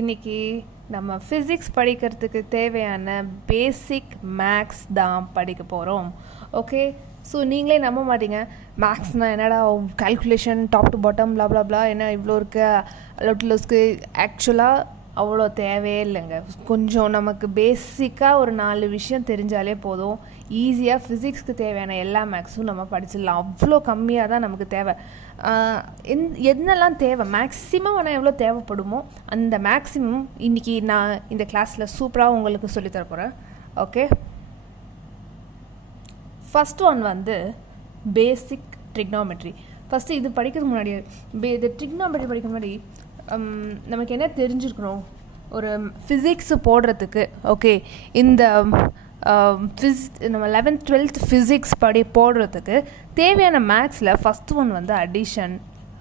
இன்னைக்கு நம்ம ஃபிசிக்ஸ் படிக்கிறதுக்கு தேவையான பேசிக் மேக்ஸ் தான் படிக்க போகிறோம். ஓகே, ஸோ நீங்களே நம்ப மாட்டீங்க, மேக்ஸ்னால் என்னடா calculation top to bottom blah blah blah என்ன இவ்வளோ இருக்குது லொட்லஸ்க்கு. ஆக்சுவலாக அவ்வளோ தேவையே இல்லைங்க. கொஞ்சம் நமக்கு பேசிக்காக ஒரு 4 விஷயம் தெரிஞ்சாலே போதும், ஈஸியாக ஃபிசிக்ஸ்க்கு தேவையான எல்லா மேக்ஸும் நம்ம படிச்சிடலாம். அவ்வளோ கம்மியாக தான் நமக்கு தேவை. என்னெல்லாம் தேவை மேக்ஸிமம் ஆனால் எவ்வளோ தேவைப்படுமோ அந்த மேக்ஸிமம் இன்றைக்கி நான் இந்த கிளாஸில் சூப்பராக உங்களுக்கு சொல்லித்தர போகிறேன். ஓகே, ஃபஸ்ட் ஒன் வந்து பேசிக் ட்ரிக்னாமெட்ரி. ஃபஸ்ட்டு இது படிக்கிறதுக்கு முன்னாடி இது ட்ரிக்னாமெட்ரி படிக்க முன்னாடி நமக்கு என்ன தெரிஞ்சிருக்கணும் ஒரு ஃபிசிக்ஸு போடுறதுக்கு. ஓகே, இந்த நம்ம 11th 12th ஃபிசிக்ஸ் போடுறதுக்கு தேவையான மேக்ஸில் ஃபஸ்ட் ஒன் வந்து அடிஷன்,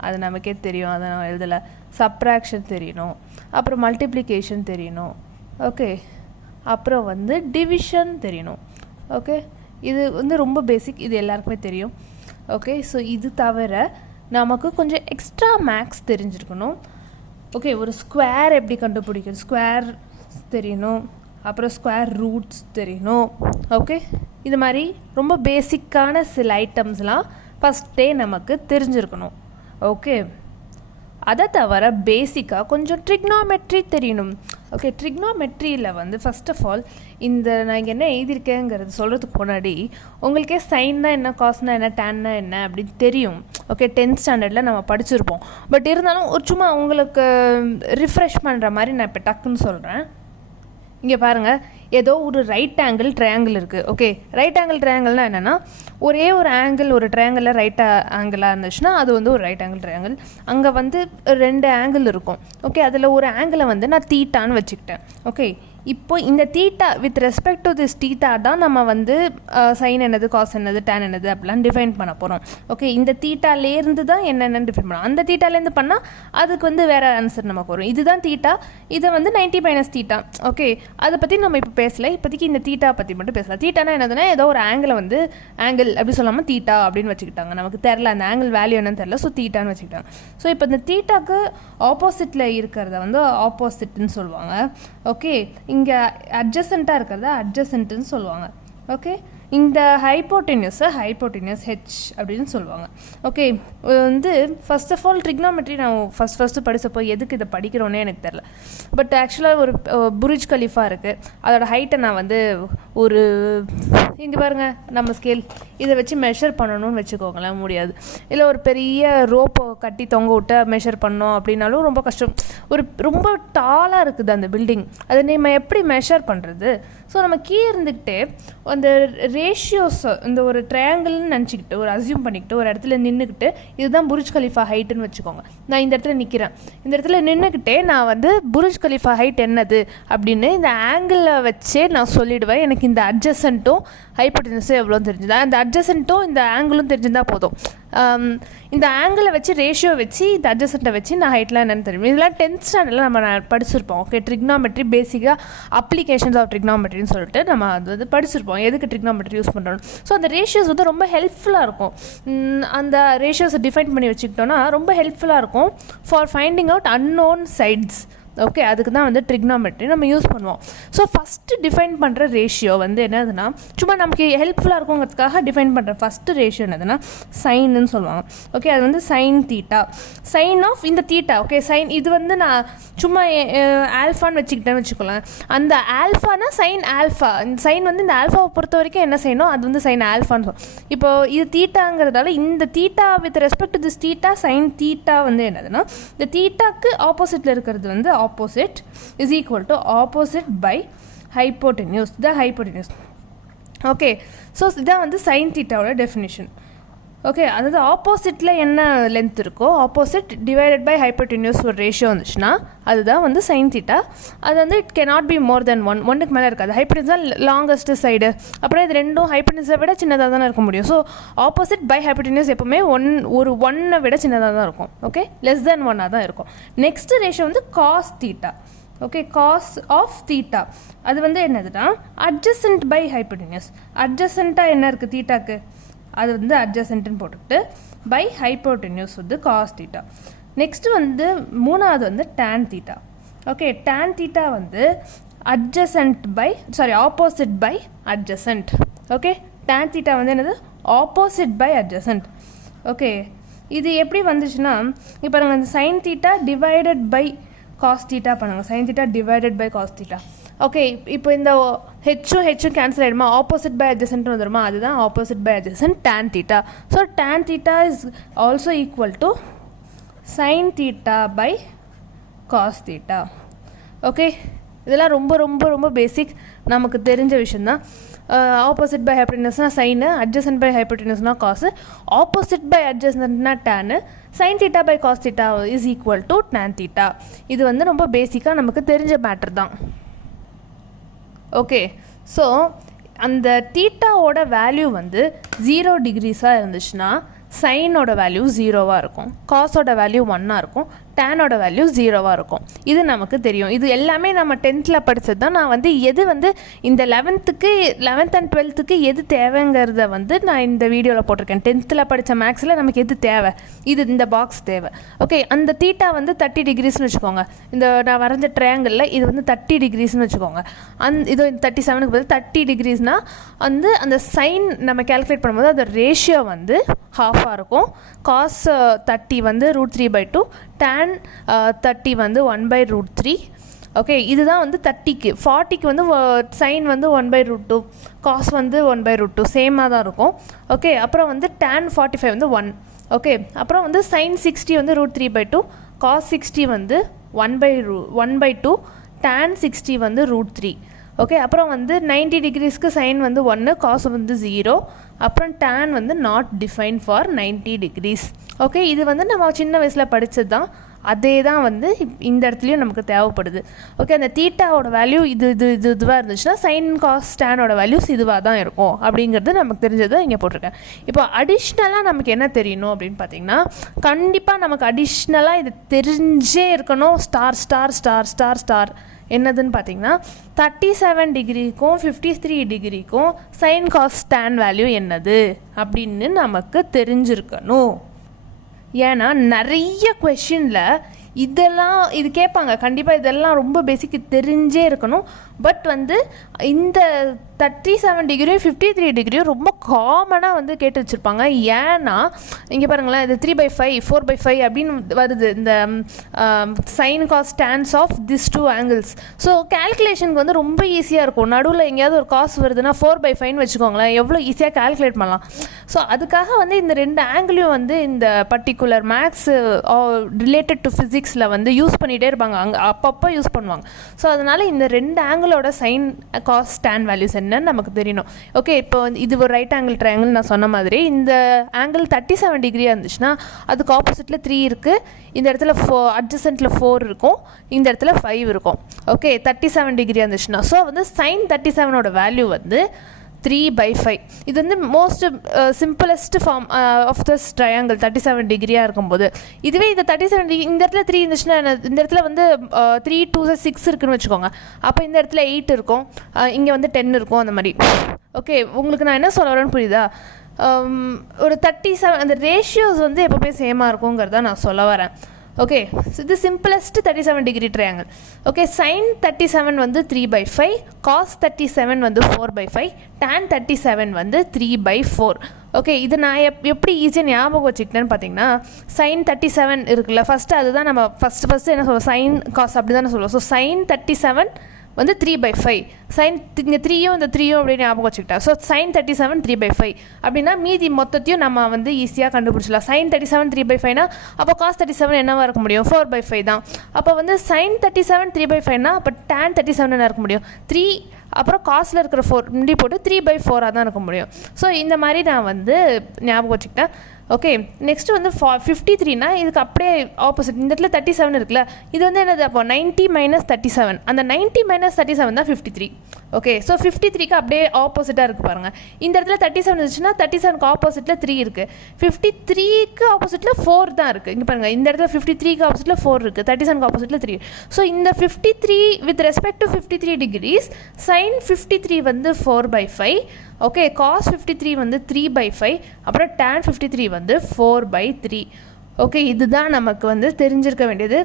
அது நமக்கே தெரியும், அதை நான் எழுதலை. சப்ராக்ஷன் தெரியணும், அப்புறம் மல்டிப்ளிகேஷன் தெரியணும். ஓகே, அப்புறம் வந்து டிவிஷன் தெரியணும். ஓகே, இது வந்து ரொம்ப பேசிக், இது எல்லாருக்குமே தெரியும். ஓகே, ஸோ இது தவிர நமக்கு கொஞ்சம் எக்ஸ்ட்ரா மேக்ஸ் தெரிஞ்சிருக்கணும். ஓகே, ஒரு ஸ்கொயர் எப்படி கண்டுபிடிக்கிறது, ஸ்கொயர் தெரியணும், அப்புறம் ஸ்கொயர் ரூட்ஸ் தெரியணும். ஓகே, இது மாதிரி ரொம்ப பேசிக்கான சில ஐட்டம்ஸ்லாம் ஃபஸ்ட்டே நமக்கு தெரிஞ்சிருக்கணும். ஓகே, அதை தவிர பேசிக்காக கொஞ்சம் ட்ரிக்னாமெட்ரி தெரியணும். ஓகே, ட்ரிக்னாமெட்ரியில் வந்து ஃபஸ்ட் ஆஃப் ஆல் இந்த நான் இங்கே என்ன எழுதியிருக்கேங்கிறது சொல்கிறதுக்கு முன்னாடி உங்களுக்கே சைன்னா என்ன, காஸ்னா என்ன, டேன்னா என்ன அப்படின்னு தெரியும். ஓகே, 10th ஸ்டாண்டர்டில் நம்ம படிச்சிருப்போம். பட் இருந்தாலும் ஒரு சும்மா உங்களுக்கு ரிஃப்ரெஷ் பண்ணுற மாதிரி நான் இப்போ டக்குன்னு சொல்கிறேன். இங்கே பாருங்கள், ஏதோ ஒரு ரைட் ஆங்கிள் ட்ரையாங்கிள் இருக்குது. ஓகே, ரைட் ஆங்கிள் ட்ரையாங்கிள்னால் என்னென்னா ஒரே ஒரு ஆங்கிள் ஒரு ட்ரையாங்கிளில் ரைட் ஆங்கிளாக இருந்துச்சுன்னா அது வந்து ஒரு ரைட் ஆங்கிள் ட்ரையாங்கிள். அங்கே வந்து 2 ஆங்கிள் இருக்கும். ஓகே, அதில் ஒரு ஆங்கிளை வந்து நான் தீட்டான்னு வச்சுக்கிட்டேன். ஓகே, இப்போ இந்த theta with respect to this theta தான் நம்ம வந்து சைன் என்னது, காஸ் என்னது, டேன் என்னது அப்படிலாம் டிஃபைன் பண்ண போகிறோம். ஓகே, இந்த தீட்டாலேருந்து தான் என்னென்னு டிஃபைன் பண்ணோம். அந்த தீட்டாலேருந்து பண்ணால் அதுக்கு வந்து வேறு ஆன்சர் நமக்கு வரும். இதுதான் தீட்டா, இதை வந்து 90 - தீட்டா. ஓகே, அதை பற்றி நம்ம இப்போ பேசலை. இப்போதைக்கு இந்த தீட்டா பற்றி மட்டும் பேசலாம். தீட்டானா என்னதுன்னா ஏதோ ஒரு ஆங்கிளை வந்து ஆங்கிள் அப்படி சொல்லாமல் தீட்டா அப்படின்னு வச்சுக்கிட்டாங்க. நமக்கு தெரில அந்த ஆங்கிள் வேல்யூ என்னன்னு தெரில, ஸோ தீட்டான்னு வச்சுக்கிட்டாங்க. ஸோ இப்போ இந்த தீட்டாக்கு ஆப்போசிட்டில் இருக்கிறத வந்து ஆப்போசிட்னு சொல்லுவாங்க. ஓகே, இங்கே அட்ஜசண்ட்டாக இருக்கிறத அட்ஜசண்ட்டுன்னு சொல்லுவாங்க. ஓகே, இந்த ஹைப்போட்டெனியஸ் ஹெச் அப்படின்னு சொல்லுவாங்க. ஓகே, வந்து ஃபர்ஸ்ட் ஆஃப் ஆல் ட்ரிக்னாமெட்ரி நான் ஃபஸ்ட்டு படித்தப்போ எதுக்கு இதை படிக்கிறோன்னே எனக்கு தெரில. பட் ஆக்சுவலாக ஒரு புர்ஜ் கலிஃபா இருக்குது, அதோட ஹைட்டை நான் வந்து ஒரு இங்கே பாருங்கள் நம்ம ஸ்கேல் இதை வச்சு மெஷர் பண்ணணும்னு வச்சுக்கோங்களேன், முடியாது. இல்லை ஒரு பெரிய ரோப்பை கட்டி தொங்க விட்டு மெஷர் பண்ணோம் அப்படின்னாலும் ரொம்ப கஷ்டம். ஒரு ரொம்ப டாலாக இருக்குது அந்த பில்டிங், அதை நம்ம எப்படி மெஷர் பண்ணுறது? ஸோ நம்ம கீழே இருந்துக்கிட்டே அந்த ரேஷியோஸ் இந்த ஒரு ட்ரையாங்கிள்னு நினச்சிக்கிட்டு ஒரு அசியூம் பண்ணிக்கிட்டு ஒரு இடத்துல நின்றுக்கிட்டு இதுதான் புர்ஜ் கலிஃபா ஹைட்டுன்னு வச்சுக்கோங்க. நான் இந்த இடத்துல நிற்கிறேன், இந்த இடத்துல நின்றுக்கிட்டே நான் வந்து புர்ஜ் கலிஃபா ஹைட் என்னது அப்படின்னு இந்த ஆங்கிளை வச்சே நான் சொல்லிவிடுவேன். எனக்கு இந்த அட்ஜசண்ட்டும் ஹைப்போட்டெனஸும் எவ்வளோ தெரிஞ்சுதா, அந்த அட்ஜசண்ட்டும் இந்த ஆங்கிளும் தெரிஞ்சுதான் போதும். இந்த ஆங்கிளை வச்சு ரேஷியோ வச்சு இந்த அட்ஜசண்ட்டை வச்சு நான் ஹைட்லாம் என்னென்னு தெரியும். இதெல்லாம் 10th ஸ்டாண்டர்டில் நம்ம படிச்சிருப்போம். ஓகே, ட்ரிக்னாமெட்ரி பேசிக்காக அப்ளிகேஷன்ஸ் ஆஃப் ட்ரிக்னாமெட்ரின்னு சொல்லிட்டு நம்ம அது வந்து படிச்சிருப்போம், எதுக்கு ட்ரிக்னாமெட்ரி யூஸ் பண்ணுறோம். ஸோ அந்த ரேஷியோஸ் வந்து ரொம்ப ஹெல்ப்ஃபுல்லாக இருக்கும். அந்த ரேஷியோஸை டிஃபைன் பண்ணி வச்சுக்கிட்டோன்னா ரொம்ப ஹெல்ப்ஃபுல்லாக இருக்கும் for finding out unknown sides. Okay, அதுக்கு தான் வந்து ட்ரிக்னாமெட்ரி நம்ம யூஸ் பண்ணுவோம். ஸோ ஃபஸ்ட்டு டிஃபைன் பண்ணுற ரேஷியோ வந்து என்னதுன்னா சும்மா நமக்கு ஹெல்ப்ஃபுல்லாக இருக்குங்கிறதுக்காக டிஃபைன் பண்ணுற ஃபஸ்ட்டு ரேஷியோ என்னதுன்னா சைன்னு சொல்லுவாங்க. ஓகே, அது வந்து சைன் தீட்டா, சைன் ஆஃப் இந்த தீட்டா. ஓகே, சைன் இது வந்து நான் சும்மா ஆல்ஃபான்னு வச்சுக்கிட்டேன்னு வச்சுக்கலாம். அந்த ஆல்ஃபானா சைன் ஆல்ஃபா, இந்த சைன் வந்து இந்த ஆல்ஃபாவை பொறுத்த வரைக்கும் என்ன செய்யணும், அது வந்து சைன் ஆல்ஃபான்னு சொல்லும். இப்போ இது தீட்டாங்கிறதால இந்த theta with respect to this theta sine theta வந்து என்னதுன்னா இந்த தீட்டாக்கு ஆப்போசிட்டில் இருக்கிறது வந்து opposite is equal to opposite by hypotenuse, the hypotenuse. Okay, so இதான் வந்து sin theta ஓட definition. ஓகே, அதாவது ஆப்போசிட்டில் என்ன லென்த் இருக்கோ ஆப்போசிட் டிவைடட் பை ஹைப்போட்டெனியூஸ் ஒரு ரேஷியோ வந்துச்சுன்னா அதுதான் வந்து சைன் தீட்டா. அது வந்து இட் கேனாட் பி மோர் தென் ஒன்றுக்கு மேலே இருக்காது. ஹைப்போட்டெனியூஸ் தான் லாங்கஸ்ட் சைடு, அப்புறம் இது ரெண்டும் ஹைப்போட்டெனியூஸை விட சின்னதாக தானே இருக்க முடியும். ஸோ ஆப்போசிட் பை ஹைப்போட்டெனியூஸ் எப்போவுமே ஒரு 1 விட சின்னதாக தான் இருக்கும். ஓகே, லெஸ் தென் 1 தான் இருக்கும். நெக்ஸ்ட் ரேஷியோ வந்து cos theta. Okay, cos of theta அது வந்து என்னதுன்னா அட்ஜசன்ட் பை ஹைப்போட்டெனியூஸ். அட்ஜசண்ட்டாக என்ன இருக்குது தீட்டாக்கு, அது வந்து அட்ஜசன்ட்னு போட்டுக்கிட்டு பை ஹைப்போட்டெனியூஸ் வந்து காஸ் தீட்டா. நெக்ஸ்ட்டு வந்து மூணாவது வந்து tan theta. Okay tan theta வந்து opposite by adjacent. Okay tan theta வந்து என்னது ஆப்போசிட் பை அட்ஜசன்ட். ஓகே இது எப்படி வந்துச்சுன்னா இப்போ பாருங்கள் இந்த sin theta divided by cos theta பண்ணுங்கள். sin theta divided by cos theta. Okay இப்போ இந்த ஹெச்சும் கேன்சல் ஆகிடுமா, ஆப்போசிட் பை அட்ஜசன்ட் வந்துடுமா, அதுதான் opposite by adjacent tan theta. So tan theta is also equal to sin theta by cos theta. Okay இதெல்லாம் ரொம்ப ரொம்ப ரொம்ப பேசிக் நமக்கு தெரிஞ்ச விஷயந்தான். ஆப்போசிட் பை ஹைப்போடெனஸ்னால் சைனு, அட்ஜசன்ட் பை ஹைப்போடெனஸ்னால் காசு, ஆப்போசிட் பை அட்ஜசன்ட்னா tan, sin theta by cos theta is equal to tan theta. இது வந்து ரொம்ப பேசிக்காக நமக்கு தெரிஞ்ச மேட்டர் தான். ஓகே ஸோ அந்த தீட்டாவோட வேல்யூ வந்து 0 டிகிரிஸாக இருந்துச்சுன்னா சைனோட வேல்யூ 0வாக இருக்கும், காஸோட வேல்யூ 1ஆக இருக்கும், டேனோட வேல்யூ 0வாக இருக்கும். இது நமக்கு தெரியும். இது எல்லாமே நம்ம 10th படித்தது தான். நான் வந்து எது வந்து இந்த 11th and 12th எது தேவைங்கிறத வந்து நான் இந்த வீடியோவில் போட்டிருக்கேன். 10th படித்த மேக்ஸில் நமக்கு எது தேவை, இது இந்த பாக்ஸ் தேவை. ஓகே அந்த தீட்டா வந்து 30 டிகிரிஸ்னு வச்சுக்கோங்க. இந்த நான் வரைஞ்ச ட்ரையாங்கிளில் இது வந்து 30 டிகிரிஸ்னு வச்சுக்கோங்க. இது 37க்கு பதில் 30 டிகிரிஸ்னால் வந்து அந்த சைன் நம்ம கேல்குலேட் பண்ணும்போது அந்த ரேஷியோ வந்து ஹாஃபாக இருக்கும். காஸ் 30 வந்து √3/2, tan 30 வந்து 1/√3. ஓகே இதுதான் வந்து 30க்கு. 40க்கு வந்து சைன் வந்து 1/√2, காஸ் வந்து 1/√2 சேமாக தான் இருக்கும். ஓகே அப்புறம் வந்து tan 45 வந்து 1. ஓகே அப்புறம் வந்து சைன் 60 வந்து √3/2, காஸ் 60 வந்து 1/2, tan 60 வந்து √3. ஓகே அப்புறம் வந்து 90 டிகிரிஸ்க்கு சைன் வந்து 1, காஸ் வந்து 0, அப்புறம் tan வந்து not define for 90 degrees. Okay இது வந்து நம்ம சின்ன வயசில் படித்தது தான், அதே தான் வந்து இந்த இடத்துலையும் நமக்கு தேவைப்படுது. ஓகே அந்த தீட்டாவோட வேல்யூ இதுவாக இருந்துச்சுன்னா சைன் காஸ் டேனோட வேல்யூஸ் இதுவாக தான் இருக்கும் அப்படிங்கிறது நமக்கு தெரிஞ்சது இங்கே போட்டிருக்கேன். இப்போ அடிஷ்னலாக நமக்கு என்ன தெரியணும் அப்படின்னு பார்த்தீங்கன்னா, கண்டிப்பாக நமக்கு அடிஷ்னலாக இது தெரிஞ்சே இருக்கணும். Star star star star star என்னதுன்னு பார்த்தீங்கன்னா 37 டிகிரிக்கும் 53 டிகிரிக்கும் சைன் காஸ் டேன் வேல்யூ என்னது அப்படின்னு நமக்கு தெரிஞ்சிருக்கணும். ஏன்னா நிறைய கொஷினில் இது கேட்பாங்க. கண்டிப்பாக இதெல்லாம் ரொம்ப பேசிக் தெரிஞ்சே இருக்கணும். பட் வந்து இந்த 37 டிகிரியும் 53 டிகிரியும் ரொம்ப காமனாக வந்து கேட்டு வச்சுருப்பாங்க. ஏன்னா இங்கே பாருங்களேன், இது 3/5 4/5 அப்படின்னு வருது இந்த sine cos tans of this 2 angles. So கேல்குலேஷனுக்கு வந்து ரொம்ப ஈஸியாக இருக்கும். நடுவில் எங்கேயாவது ஒரு காஸ் வருதுன்னா 4/5ன்னு வச்சுக்கோங்களேன், எவ்வளோ ஈஸியாக கேல்குலேட் பண்ணலாம். ஸோ அதுக்காக வந்து இந்த 2 ஆங்கிளையும் வந்து இந்த பர்டிகுலர் மேக்ஸ் ரிலேட்டட் டு ஃபிசிக்ஸில் வந்து யூஸ் பண்ணிகிட்டே இருப்பாங்க, அங்கே அப்பப்போ யூஸ் பண்ணுவாங்க. ஸோ அதனால் இந்த 2 ஆங்கிளோட சைன் காஸ் டேன் வேல்யூஸ் என்னன்னு நமக்கு தெரியணும். ஓகே இப்போ வந்து இது ஒரு ரைட் ஆங்கிள் ட்ரையாங்கிள் நான் சொன்ன மாதிரி இந்த ஆங்கிள் 37 டிகிரியாக இருந்துச்சுன்னா அதுக்கு ஆப்போசிட்டில் 3 இருக்குது, இந்த இடத்துல அட்ஜசன்ட்டில் 4 இருக்கும், இந்த இடத்துல 5 இருக்கும். ஓகே 37 டிகிரியாக இருந்துச்சுன்னா ஸோ வந்து சைன் 37ஓட வேல்யூ வந்து 3/5. இது வந்து most simplest form of this triangle 37 டிகிரியாக இருக்கும்போது. இதுவே இந்த 37 டிகிரி இந்த இடத்துல 3 இருந்துச்சுன்னா இந்த இடத்துல வந்து 3 2 6 இருக்குன்னு வச்சுக்கோங்க. அப்போ இந்த இடத்துல 8 இருக்கும், இங்கே வந்து 10 இருக்கும், அந்த மாதிரி. ஓகே உங்களுக்கு நான் என்ன சொல்ல வரேன்னு புரியுதா? ஒரு 37 அந்த ரேஷியோஸ் வந்து எப்போவுமே சேமாக இருக்குங்கிறத நான் சொல்ல வரேன். ஓகே இது simplest 37 degree triangle. Okay sine 37 வந்து 3/5, காஸ் 37 வந்து 4/5, tan 37 வந்து 3/4. ஓகே இது நான் எப்படி ஈஸியாக ஞாபகம் வச்சுக்கிட்டேன்னு பார்த்தீங்கன்னா, சைன் 37 இருக்குல்ல, ஃபஸ்ட்டு அதுதான் நம்ம ஃபஸ்ட்டு என்ன சொல்லுவோம், சைன் காஸ் அப்படி தானே சொல்லுவோம். ஸோ சைன் 37 வந்து 3/5, சைன் இங்கே 3யும் இந்த 3யும் அப்படின்னு ஞாபகம் வச்சுக்கிட்டா. ஸோ சைன் 37 3/5 அப்படின்னா மீதி மொத்தத்தையும் நம்ம வந்து ஈஸியாக கண்டுபிடிச்சலாம். சைன் 37 3/5னா அப்போ காஸ் 37 என்னவாக இருக்க முடியும், 4/5 தான். அப்போ வந்து சைன் 37 3/5னா அப்போ tan 37 என்ன இருக்க முடியும், 3 அப்புறம் காசில் இருக்கிற 4 முடி போட்டு 3/4 தான் இருக்க முடியும். ஸோ இந்த மாதிரி நான் வந்து ஞாபகம் வச்சுக்கிட்டேன். ஓகே நெக்ஸ்ட்டு வந்து 53னா இதுக்கு அப்படியே ஆப்போசிட். இந்த இடத்துல 37 இருக்குல்ல, இது வந்து என்னது அப்போ 90 - 37, அந்த 90 - 37 தான் 53. ஓகே ஸோ 53க்கு அப்படியே ஆப்போசிட்டாக இருக்குது பாருங்கள். இந்த இடத்துல 37 இருந்துச்சுன்னா 37க்கு ஆப்போசிட்டில் 3 இருக்குது, 53க்கு ஆப்போசிட்டில் 4 தான் இருக்குது. இங்கே பாருங்கள் இந்த இடத்துல 53க்கு ஆப்போசிட்டில் 4 இருக்குது, 37க்கு ஆப்போசிட்டில் 3. ஸோ இந்த 53 with respect to 53 degrees sine 53 வந்து 4/5, ஓகே காஸ் 53 வந்து 3/5, அப்புறம் tan 53 வந்து 4/3. ஓகே, இதுதான் நமக்கு வந்து தெரிஞ்சிருக்க வேண்டியது.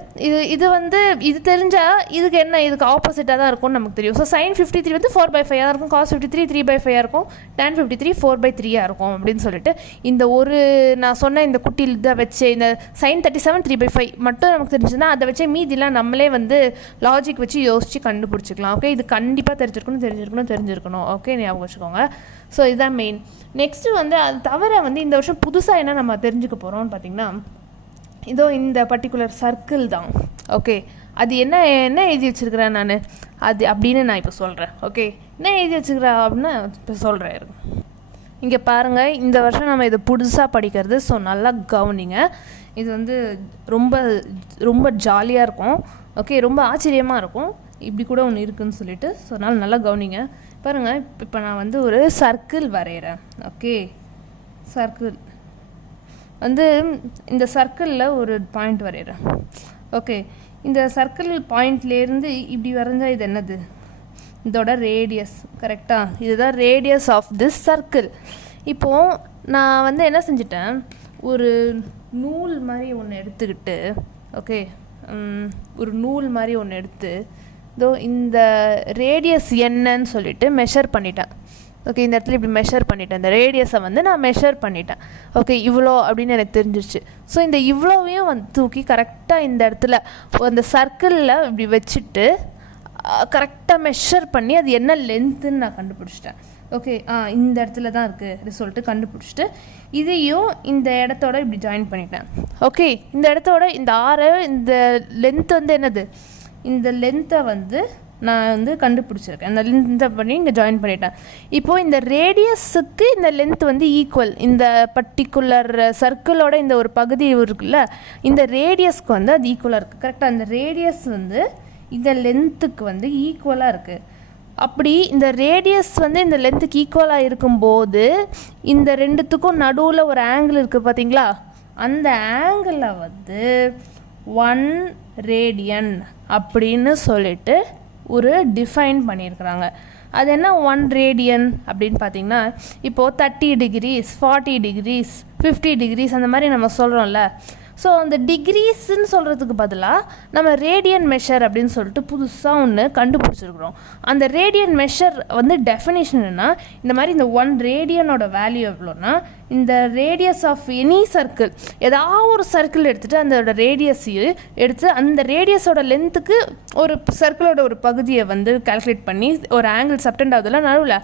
இது தெரிஞ்சால் இதுக்கு ஆப்போசிட்டாக தான் இருக்கும்னு நமக்கு தெரியும். ஸோ sin 53 வந்து 4/5 இருக்கும், cos 53 3/5 இருக்கும், tan 53 4/3 இருக்கும் அப்படின்னு சொல்லிட்டு இந்த நான் சொன்ன இந்த குட்டி இதை வச்சு இந்த sin 37 3/5 மட்டும் நமக்கு தெரிஞ்சுன்னா அதை வச்சு மீதிலாம் நம்மளே வந்து லாஜிக் வச்சு யோசித்து கண்டுபிடிச்சிக்கலாம். ஓகே, இது கண்டிப்பாக தெரிஞ்சிருக்கணும். ஓகே, ஞாபகம் வச்சுக்கோங்க. ஸோ இதுதான் மெயின். நெக்ஸ்ட்டு வந்து அது தவிர வந்து இந்த வருஷம் புதுசாக என்ன நம்ம தெரிஞ்சுக்க போகிறோம்னு பார்த்திங்கன்னா, இதோ இந்த பர்டிகுலர் சர்க்கிள் தான். ஓகே, அது என்ன எழுதி வச்சுருக்கிறேன் நான் அது அப்படின்னு நான் இப்போ சொல்கிறேன். ஓகே, என்ன எழுதி வச்சுக்கிறேன் அப்படின்னு இப்போ சொல்கிறேன். இங்கே பாருங்கள், இந்த வருஷம் நம்ம இதை புதுசாக படிக்கிறது. ஸோ நல்லா கவனிங்க. இது வந்து ரொம்ப ரொம்ப ஜாலியாக இருக்கும். ஓகே, ரொம்ப ஆச்சரியமாக இருக்கும், இப்படி கூட ஒன்று இருக்குதுன்னு சொல்லிட்டு. ஸோ அதனால் நல்லா கவனிங்க. பாருங்கள், இப்போ நான் வந்து ஒரு சர்க்கிள் வரைகிறேன். ஓகே, சர்க்கிள் வந்து இந்த சர்க்கிளில் ஒரு பாயிண்ட் வரைகிறேன். ஓகே, இந்த சர்க்கிள் பாயிண்ட்லேருந்து இப்படி வரைஞ்சால் இது என்னது? இதோட ரேடியஸ். கரெக்டாக, இதுதான் ரேடியஸ் ஆஃப் திஸ் சர்க்கிள். இப்போது நான் வந்து என்ன செஞ்சிட்டேன், ஒரு நூல் மாதிரி ஒன்று எடுத்துக்கிட்டு, ஓகே, ஒரு நூல் மாதிரி ஒன்று எடுத்து இதோ இந்த ரேடியஸ் என்னன்னு சொல்லிட்டு மெஷர் பண்ணிட்டேன். ஓகே, இந்த இடத்துல இப்படி மெஷர் பண்ணிட்டேன். இந்த ரேடியஸை வந்து நான் மெஷர் பண்ணிட்டேன். ஓகே, இவ்வளோ அப்படின்னு எனக்கு தெரிஞ்சிருச்சு. ஸோ இந்த இவ்வளோவையும் வந்து தூக்கி கரெக்டாக இந்த இடத்துல அந்த சர்க்கிளில் இப்படி வச்சுட்டு கரெக்டாக மெஷர் பண்ணி அது என்ன லென்த்துன்னு நான் கண்டுபிடிச்சிட்டேன். ஓகே, இந்த இடத்துல தான் இருக்குது அப்படி சொல்லிட்டு கண்டுபிடிச்சிட்டு இதையும் இந்த இடத்தோட இப்படி ஜாயின் பண்ணிட்டேன். ஓகே, இந்த இடத்தோட இந்த இந்த லென்த் வந்து என்னது, இந்த லென்த்தை வந்து நான் வந்து கண்டுபிடிச்சிருக்கேன். அந்த லென்த்தை பண்ணி இங்கே ஜாயின் பண்ணிட்டேன். இப்போது இந்த ரேடியஸுக்கு இந்த லென்த் வந்து ஈக்குவல். இந்த பர்டிகுலர் சர்க்கிளோட இந்த ஒரு பகுதி இருக்குல்ல, இந்த ரேடியஸ்க்கு வந்து அது ஈக்குவலாக இருக்குது. கரெக்டாக, அந்த ரேடியஸ் வந்து இந்த லென்த்துக்கு வந்து ஈக்குவலாக இருக்குது. அப்படி இந்த ரேடியஸ் வந்து இந்த லென்த்துக்கு ஈக்குவலாக இருக்கும்போது இந்த ரெண்டுத்துக்கும் நடுவில் ஒரு ஆங்கிள் இருக்குது பார்த்தீங்களா, அந்த ஆங்கிளை வந்து 1 ரேடியன் அப்படின்னு சொல்லிட்டு ஒரு டிஃபைன் பண்ணியிருக்கிறாங்க. அது என்ன 1 ரேடியன் அப்படின்னு பார்த்தீங்கன்னா, இப்போது 30 டிகிரிஸ் 40 டிகிரிஸ் 50 டிகிரிஸ் அந்த மாதிரி நம்ம சொல்கிறோம்ல. ஸோ அந்த டிகிரிஸ்ன்னு சொல்கிறதுக்கு பதிலாக நம்ம ரேடியன் மெஷர் அப்படின்னு சொல்லிட்டு புதுசாக ஒன்று கண்டுபிடிச்சிருக்கிறோம். அந்த ரேடியன் மெஷர் வந்து டெஃபினேஷன் என்ன, இந்த மாதிரி இந்த 1 ரேடியனோட வேல்யூ எவ்வளோன்னா, இந்த ரேடியஸ் ஆஃப் எனி சர்க்கிள், ஏதாவது ஒரு சர்க்கிள் எடுத்துகிட்டு அதோட ரேடியஸையும் எடுத்து அந்த ரேடியஸோட லென்த்துக்கு ஒரு சர்க்கிளோட ஒரு பகுதியை வந்து கால்குலேட் பண்ணி ஒரு ஆங்கிள் சப்டெண்ட் ஆகுதுல நடுவில்,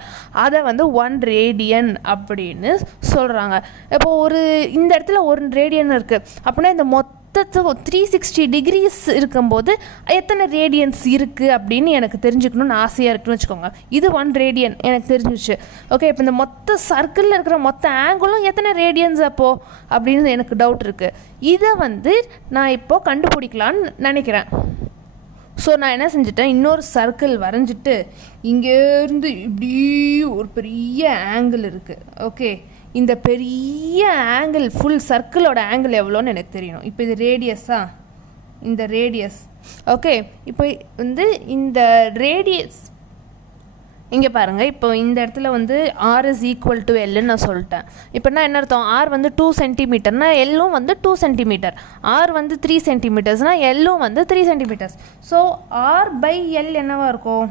அதை வந்து 1 ரேடியன் அப்படின்னு சொல்கிறாங்க. இப்போது இந்த இடத்துல 1 ரேடியன் இருக்குது அப்படின்னா இந்த மொத்தத்துக்கு 360 டிகிரிஸ் இருக்கும்போது எத்தனை ரேடியன்ஸ் இருக்குது அப்படின்னு எனக்கு தெரிஞ்சுக்கணும்னு ஆசையாக இருக்குன்னு வச்சுக்கோங்க. இது 1 ரேடியன் எனக்கு தெரிஞ்சிச்சு. ஓகே, இப்போ இந்த மொத்த சர்க்கிளில் இருக்கிற மொத்த ஆங்கிளும் எத்தனை ரேடியன்ஸ் அப்போது அப்படின்னு எனக்கு டவுட் இருக்குது. இதை வந்து நான் இப்போது கண்டுபிடிக்கலான்னு நினைக்கிறேன். ஸோ நான் என்ன செஞ்சுட்டேன், இன்னொரு சர்க்கிள் வரைஞ்சிட்டு இங்கேருந்து இப்படி ஒரு பெரிய ஆங்கிள் இருக்குது. ஓகே, இந்த பெரிய ஆங்கிள் ஃபுல் சர்க்கிளோட ஆங்கிள் எவ்வளோன்னு எனக்கு தெரியணும். இப்போ இது ரேடியஸா, இந்த ரேடியஸ். ஓகே, இப்போ வந்து இந்த ரேடியஸ் இங்கே பாருங்கள், இப்போ இந்த இடத்துல வந்து R is equal to Lன்னு நான் சொல்லிட்டேன். இப்போனா என்ன அர்த்தம், R வந்து 2 சென்டிமீட்டர்னா எல்லும் வந்து 2 சென்டிமீட்டர், R வந்து 3 சென்டிமீட்டர்ஸ்னால் எல்லும் வந்து 3 சென்டிமீட்டர்ஸ். ஸோ R/L என்னவா இருக்கும்,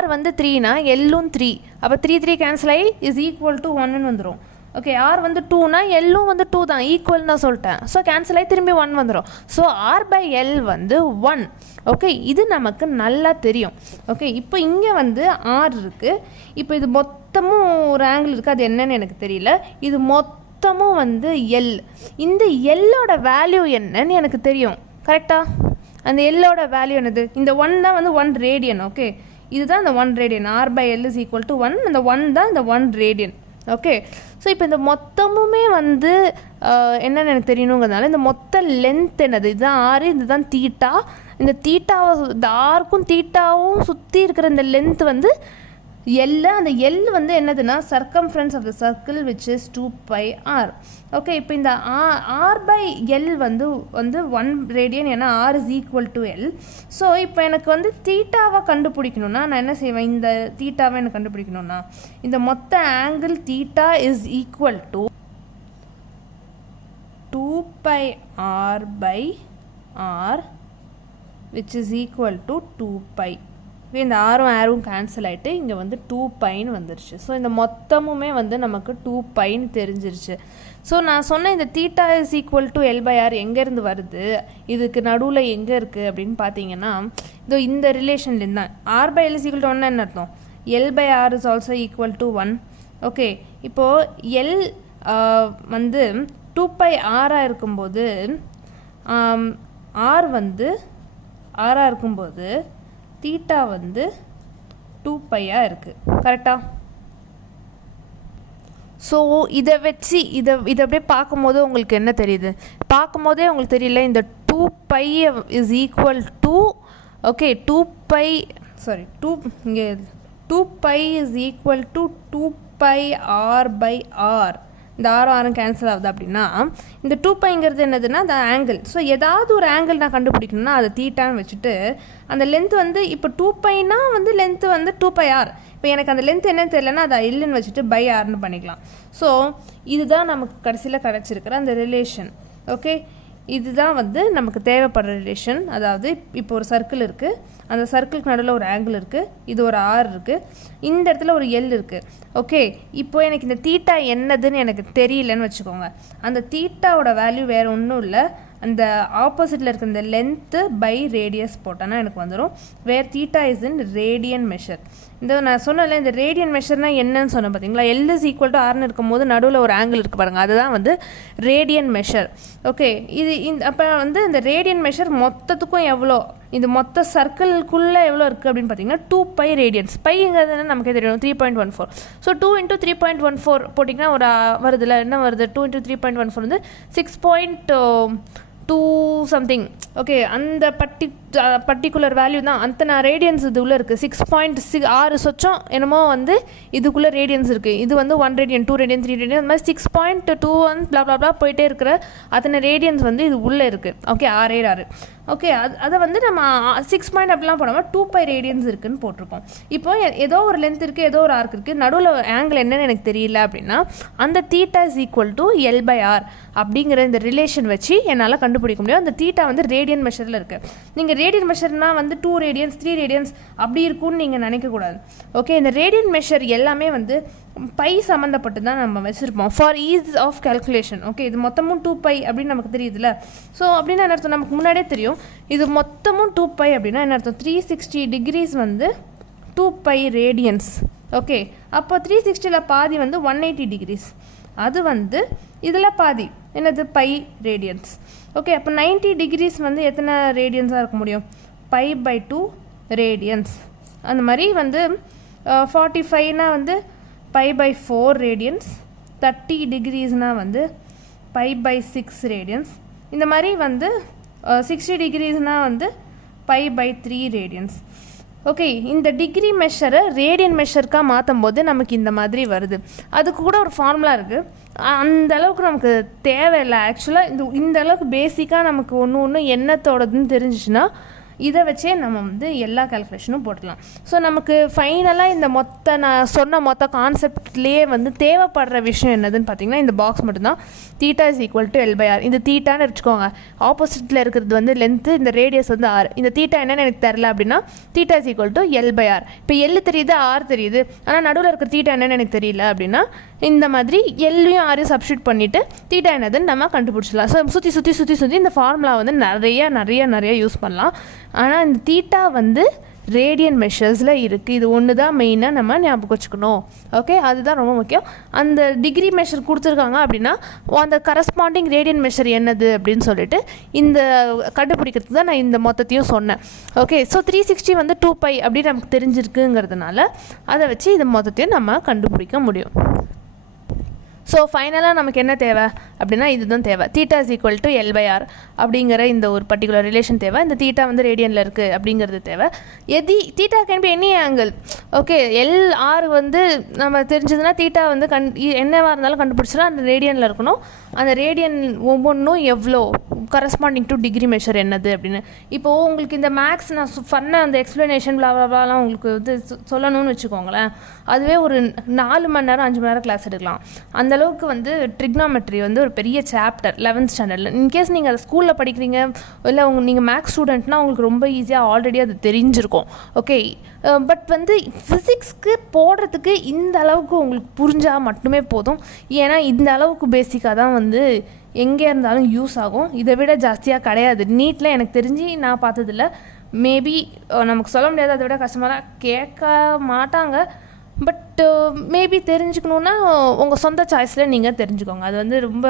R வந்து 3னா எல்லும் 3, அப்போ 3 கேன்சல் ஆகி இஸ் ஈக்குவல் டு 1ன்னு வந்துடும். ஓகே, R வந்து 2னா எல்லும் வந்து 2 தான், ஈக்குவல் தான் சொல்லிட்டேன். ஸோ கேன்சல் ஆகி திரும்பி 1 வந்துடும். ஸோ R/L வந்து 1. ஓகே, இது நமக்கு நல்லா தெரியும். ஓகே, இப்போ இங்கே வந்து R இருக்குது. இப்போ இது மொத்தமும் ஒரு ஆங்கிள் இருக்குது, அது என்னன்னு எனக்கு தெரியல. இது மொத்தமும் வந்து எல். இந்த எல்லோட வேல்யூ என்னன்னு எனக்கு தெரியும். கரெக்டாக, அந்த எல்லோட வேல்யூ என்னது, இந்த 1 தான் வந்து 1 ரேடியன். ஓகே, இதுதான் இந்த 1 radian. R/L is equal to 1. அந்த 1 தான் இந்த 1 ரேடியன். ஓகே, ஸோ இப்போ இந்த மொத்தமுமே வந்து என்னென்னு எனக்கு தெரியணுங்கிறதுனால இந்த மொத்த லென்த் என்னது, இதுதான் R, இதுதான் தீட்டா. இந்த தீட்டாவை இந்த ஆர்க்கும் தீட்டாவும் சுற்றி இருக்கிற இந்த லென்த் வந்து எல். அந்த எல் வந்து என்னதுன்னா circumference of the circle which is 2πr. Okay, இப்போ இந்த R/L வந்து 1 ரேடியன், ஏன்னா R is equal to L. So இப்போ எனக்கு வந்து தீட்டாவை கண்டுபிடிக்கணும்னா நான் என்ன செய்வேன், இந்த தீட்டாவை எனக்கு கண்டுபிடிக்கணும்னா இந்த மொத்த angle theta is equal to 2πr r by r which is equal to 2 pi. இந்த ஆரும் ஆரும் கேன்சல் ஆகிட்டு இங்கே வந்து 2 பைன்னு வந்துருச்சு. ஸோ இந்த மொத்தமுமே வந்து நமக்கு 2 பைன்னு தெரிஞ்சிருச்சு. ஸோ நான் சொன்ன இந்த theta is equal to L by R எங்கேருந்து வருது, இதுக்கு நடுவில் எங்கே இருக்குது அப்படின்னு பார்த்தீங்கன்னா இதோ இந்த ரிலேஷன்லேருந்து தான். R by L is equal to 1 என்ன அர்த்தம், L by R is also equal to 1. Okay, இப்போது எல் வந்து 2 பை ஆராக இருக்கும்போது ஆர் வந்து ஆராக இருக்கும்போது தீட்டா வந்து 2 பையாக இருக்குது. கரெக்டாக? ஸோ இதை வச்சு இதை அப்படியே பார்க்கும்போது உங்களுக்கு என்ன தெரியுது, பார்க்கும்போதே உங்களுக்கு தெரியல இந்த 2 pi is equal to okay 2 pi sorry 2 இங்கே 2 pi is equal to 2 pi R by R. இந்த ஆரும் கேன்சல் ஆகுது அப்படின்னா இந்த 2 பைங்கிறது என்னதுன்னா அந்த ஆங்கிள். ஸோ ஏதாவது ஒரு ஆங்கிள் நான் கண்டுபிடிக்கணும்னா அதை தீட்டான்னு வச்சுட்டு அந்த லென்த் வந்து இப்போ 2 பைனா வந்து லென்த்து வந்து 2 பை ஆர். இப்போ எனக்கு அந்த லென்த் என்னன்னு தெரியலன்னா அதை இல்லைன்னு வச்சுட்டு பை ஆர்னு பண்ணிக்கலாம். ஸோ இதுதான் நமக்கு கடைசியில் கிடச்சிருக்கிற அந்த ரிலேஷன். ஓகே, இதுதான் வந்து நமக்கு தேவைப்படுற ரிலேஷன். அதாவது இப்போ ஒரு சர்க்கிள் இருக்குது, அந்த சர்க்கிளுக்கு நடுவில் ஒரு ஆங்கிள் இருக்குது, இது ஒரு ஆர் இருக்குது, இந்த இடத்துல ஒரு எல் இருக்குது. ஓகே, இப்போ எனக்கு இந்த தீட்டா என்னதுன்னு எனக்கு தெரியலன்னு வச்சுக்கோங்க. அந்த தீட்டாவோட வேல்யூ வேறு ஒன்றும் இல்லை, அந்த ஆப்போசிட்டில் இருக்க இந்த லென்த்து பை ரேடியஸ் போட்டோன்னா எனக்கு வந்துடும். Where theta is in radian measure. இந்த நான் சொன்னல இந்த ரேடியன் மெஷர்னால் என்னன்னு சொன்னேன் பார்த்தீங்களா, எல் இஸ் ஈக்குவல் டு ஆர்னு இருக்கும்போது நடுவில் ஒரு ஆங்கிள் இருக்குது பாருங்கள், அதுதான் வந்து ரேடியன் மெஷர். ஓகே, இந்த அப்போ வந்து இந்த ரேடியன் மெஷர் மொத்தத்துக்கும் எவ்வளோ, இது மொத்த சர்க்கிள்குள்ளே எவ்வளோ இருக்குது அப்படின்னு பார்த்தீங்கன்னா 2 பை ரேடியன்ஸ். பைங்கிறது நமக்கே தெரியும் 3.14. ஸோ 2 × 3.14 போட்டிங்கன்னா ஒரு வருதுல என்ன வருது, 2 × 3.14 வந்து 6.2 சம்திங். ஓகே, அந்த பர்டிகுலர் வேல்யூ தான் அத்தனை ரேடியன்ஸ் இது உள்ளே இருக்குது. 6.6 சொச்சம் என்னமோ வந்து இதுக்குள்ளே ரேடியன்ஸ் இருக்குது. இது வந்து 1 ரேடியன் 2 ரேடியன் 3 ரேடியன் அந்த மாதிரி 6.21 ப்ளா ப்ளா ப்ளா போயிட்டே இருக்கிற அத்தனை ரேடியன்ஸ் வந்து இது உள்ளே இருக்குது. ஓகே, 6 ஓகே, அதை வந்து நம்ம 6 பாயிண்ட் அப்படிலாம் போடாமல் 2 பை ரேடியன்ஸ் இருக்குதுன்னு போட்டிருக்கோம். இப்போ ஏதோ ஒரு லென்த் இருக்குது, ஏதோ ஒரு ஆர்க் இருக்குது, நடுவில் ஆங்கிள் என்னன்னு எனக்கு தெரியல அப்படின்னா அந்த theta is equal to L by R அப்படிங்கிற இந்த ரிலேஷன் வச்சு என்னால் கண்டுபிடிக்க முடியும். அந்த தீட்டா வந்து ரேடியன் மெஷரில் இருக்குது. நீங்கள் ரேடியன் மெஷர்னால் வந்து 2 ரேடியன்ஸ் 3 ரேடியன்ஸ் அப்படி இருக்கும்னு நீங்கள் நினைக்கக்கூடாது. ஓகே, இந்த ரேடியன் மெஷர் எல்லாமே வந்து பை சம்மந்தப்பட்டு தான் நம்ம வச்சுருப்போம் for ease of calculation. Okay, இது மொத்தமும் 2 பை அப்படின்னு நமக்கு தெரியுதுல்ல. ஸோ அப்படின்னா என்ன அர்த்தம், நமக்கு முன்னாடியே தெரியும் இது மொத்தமும் 2 பை அப்படின்னா என்ன அர்த்தம், 360 டிகிரிஸ் வந்து 2 பை ரேடியன்ஸ். ஓகே, அப்போ 360ல் பாதி வந்து 180 டிகிரிஸ், அது வந்து இதில் பாதி என்னது பை ரேடியன்ஸ். ஓகே, அப்போ 90 டிகிரிஸ் வந்து எத்தனை ரேடியன்ஸாக இருக்க முடியும், பை பை 2 ரேடியன்ஸ். அந்த மாதிரி வந்து 45னா வந்து பை பை 4 ரேடியன்ஸ், 30 டிகிரிஸ்னால் வந்து பை பை 6 ரேடியன்ஸ். இந்த மாதிரி வந்து 60 டிகிரிஸ்னால் வந்து பை பை 3 ரேடியன்ஸ். ஓகே, இந்த டிகிரி மெஷரை ரேடியன் மெஷருக்காக மாற்றும் போது நமக்கு இந்த மாதிரி வருது. அதுக்கு கூட ஒரு ஃபார்முலா இருக்குது, அந்த அளவுக்கு நமக்கு தேவையில்லை ஆக்சுவலாக. இந்த அளவுக்கு பேசிக்காக நமக்கு ஒன்று என்னத்தோடதுன்னு தெரிஞ்சிச்சுன்னா இதை வச்சே நம்ம வந்து எல்லா கால்குலேஷனும் போட்டுடலாம். ஸோ நமக்கு ஃபைனலாக இந்த நான் சொன்ன மொத்த கான்செப்ட்லேயே வந்து தேவைப்படுற விஷயம் என்னதுன்னு பார்த்தீங்கன்னா இந்த பாக்ஸ் மட்டும்தான். Theta is equal to L by R. இந்த தீட்டான்னு வச்சுக்கோங்க, ஆப்போசிட்டில் இருக்கிறது வந்து லென்த்து, இந்த ரேடியஸ் வந்து ஆர். இந்த தீட்டா என்னன்னு எனக்கு தெரில அப்படின்னா theta is equal to L by R. இப்போ எல் தெரியுது, ஆர் தெரியுது, ஆனால் நடுவில் இருக்கிற தீட்டா என்னன்னு எனக்கு தெரியல அப்படின்னா இந்த மாதிரி எல்லையும் ஆரையும் சப்ஸ்டியூட் பண்ணிவிட்டு தீட்டா என்னதுன்னு நம்ம கண்டுபிடிச்சிடலாம். ஸோ சுற்றி இந்த ஃபார்முலா வந்து நிறைய யூஸ் பண்ணலாம். ஆனால் இந்த தீட்டா வந்து ரேடியன் மெஷர்ஸில் இருக்குது. இது ஒன்று தான் மெயினாக நம்ம ஞாபகம் வச்சுக்கணும். ஓகே, அதுதான் ரொம்ப முக்கியம். அந்த டிகிரி மெஷர் கொடுத்துருக்காங்க அப்படின்னா அந்த கரஸ்பாண்டிங் ரேடியன் மெஷர் என்னது அப்படின்னு சொல்லிட்டு இந்த கண்டுபிடிக்கிறதுக்கு தான் நான் இந்த மொத்தத்தையும் சொன்னேன். ஓகே, ஸோ 360 வந்து 2 பை அப்படின்னு நமக்கு தெரிஞ்சிருக்குங்கிறதுனால அதை வச்சு இந்த மொத்தத்தையும் நம்ம கண்டுபிடிக்க முடியும். ஸோ ஃபைனலாக நமக்கு என்ன தேவை அப்படின்னா இதுதான் தேவை. Theta is equal to L by R அப்படிங்கிற இந்த ஒரு பர்டிகுலர் ரிலேஷன் தேவை. இந்த தீட்டா வந்து ரேடியனில் இருக்குது அப்படிங்கிறது தேவை. Theta can be any angle. Okay, L R வந்து நம்ம தெரிஞ்சதுன்னா தீட்டா வந்து என்னவாக இருந்தாலும் கண்டுபிடிச்சினா அந்த ரேடியனில் இருக்கணும். அந்த ரேடியன் ஒவ்வொன்றும் எவ்வளோ கரஸ்பாண்டிங் டு டிகிரி மெஷர் என்னது அப்படின்னு. இப்போது உங்களுக்கு இந்த மேக்ஸ் நான் ஃபன்னாக அந்த எக்ஸ்ப்ளனேஷன் ப்ளாப்லாம் உங்களுக்கு வந்து சொல்லணும்னு வச்சுக்கோங்களேன், அதுவே ஒரு 4 மணி நேரம் 5 மணி நேரம் கிளாஸ் எடுக்கலாம். அந்தளவுக்கு வந்து ட்ரிக்னாமெட்ரி வந்து ஒரு பெரிய சாப்டர் 11th ஸ்டாண்டர்டில். இன்கேஸ் நீங்கள் அதை ஸ்கூலில் படிக்கிறீங்க இல்லை நீங்கள் மேக்ஸ் ஸ்டூடெண்ட்னால் உங்களுக்கு ரொம்ப ஈஸியாக ஆல்ரெடி அது தெரிஞ்சிருக்கும். ஓகே, பட் வந்து ஃபிசிக்ஸ்க்கு போடுறதுக்கு இந்த அளவுக்கு உங்களுக்கு புரிஞ்சால் மட்டுமே போதும். ஏன்னா இந்த அளவுக்கு பேசிக்காக தான் வந்து எங்கே இருந்தாலும் யூஸ் ஆகும். இதை விட ஜாஸ்தியாக கிடையாது. நீட்டில் எனக்கு தெரிஞ்சு நான் பார்த்ததில்ல. மேபி நமக்கு சொல்ல முடியாது, அதை விட கஷ்டமாக கேட்க மாட்டாங்க. பட் மேபி தெரிஞ்சுக்கணுன்னா உங்கள் சொந்த சாய்ஸில் நீங்கள் தெரிஞ்சுக்கோங்க. அது வந்து ரொம்ப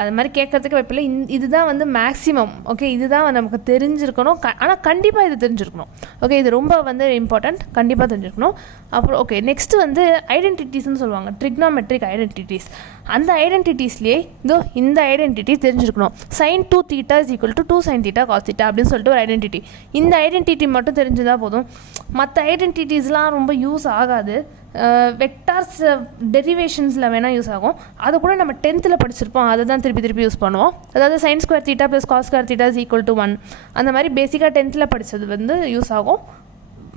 அது மாதிரி கேட்குறதுக்கு வாய்ப்பில்லை. இதுதான் வந்து மேக்ஸிமம். ஓகே, இதுதான் நமக்கு தெரிஞ்சிருக்கணும். ஆனால் கண்டிப்பாக இது தெரிஞ்சிருக்கணும். ஓகே, இது ரொம்ப வந்து இம்பார்ட்டண்ட், கண்டிப்பாக தெரிஞ்சிருக்கணும். அப்புறம் ஓகே, நெக்ஸ்ட்டு வந்து ஐடென்டிட்டிஸ்ன்னு சொல்லுவாங்க, ட்ரிக்னாமெட்ரிக் ஐடென்டிட்டிஸ். அந்த ஐடென்டிட்டிஸ்லேயே இந்த ஐடென்டிட்டி தெரிஞ்சிருக்கணும். sin 2 θ = 2 sin θ cos θ அப்படின்னு சொல்லிட்டு ஒரு ஐடென்டிட்டி. இந்த ஐடென்டிட்டி மட்டும் தெரிஞ்சுதான் போதும். மற்ற ஐடென்டிட்டிஸ்லாம் ரொம்ப யூஸ் ஆகாது. வெக்டார்ஸ் டெரிவேஷன்ஸில் வேணால் யூஸ் ஆகும். அதை கூட நம்ம 10th படிச்சிருப்போம், அதை தான் திருப்பி யூஸ் பண்ணுவோம். அதாவது sin² θ + cos² θ = 1 அந்த மாதிரி பேசிக்காக 10th படித்தது வந்து யூஸ் ஆகும்.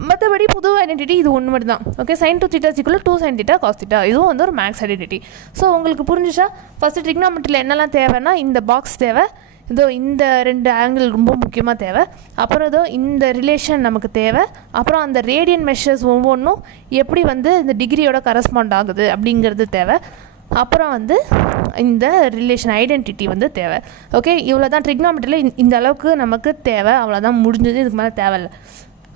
மற்றபடி புது ஐடென்டிட்டி இது ஒன்று மட்டும் தான். ஓகே, sin 2 θ = 2 sin θ cos θ இதுவும் வந்து ஒரு மேக்ஸ் ஐடென்டிட்டி. ஸோ உங்களுக்கு புரிஞ்சிச்சா? ஃபஸ்ட்டு ட்ரிக்னாமெட்ரியில் என்னெல்லாம் தேவைன்னா, இந்த பாக்ஸ் தேவை, இந்த 2 ஆங்கிள் ரொம்ப முக்கியமாக தேவை, அப்புறம் இந்த ரிலேஷன் நமக்கு தேவை, அப்புறம் அந்த ரேடியன் மெஷர்ஸ் ஒவ்வொன்றும் எப்படி வந்து இந்த டிகிரியோட கரஸ்பாண்ட் ஆகுது அப்படிங்கிறது தேவை, அப்புறம் வந்து இந்த ரிலேஷன் ஐடென்டிட்டி வந்து தேவை. ஓகே, இவ்வளோ தான் ட்ரிக்னாமெட்ரியில் இந்த அளவுக்கு நமக்கு தேவை. அவ்வளோதான், முடிஞ்சது. இதுக்கு மேலே தேவையில்லை.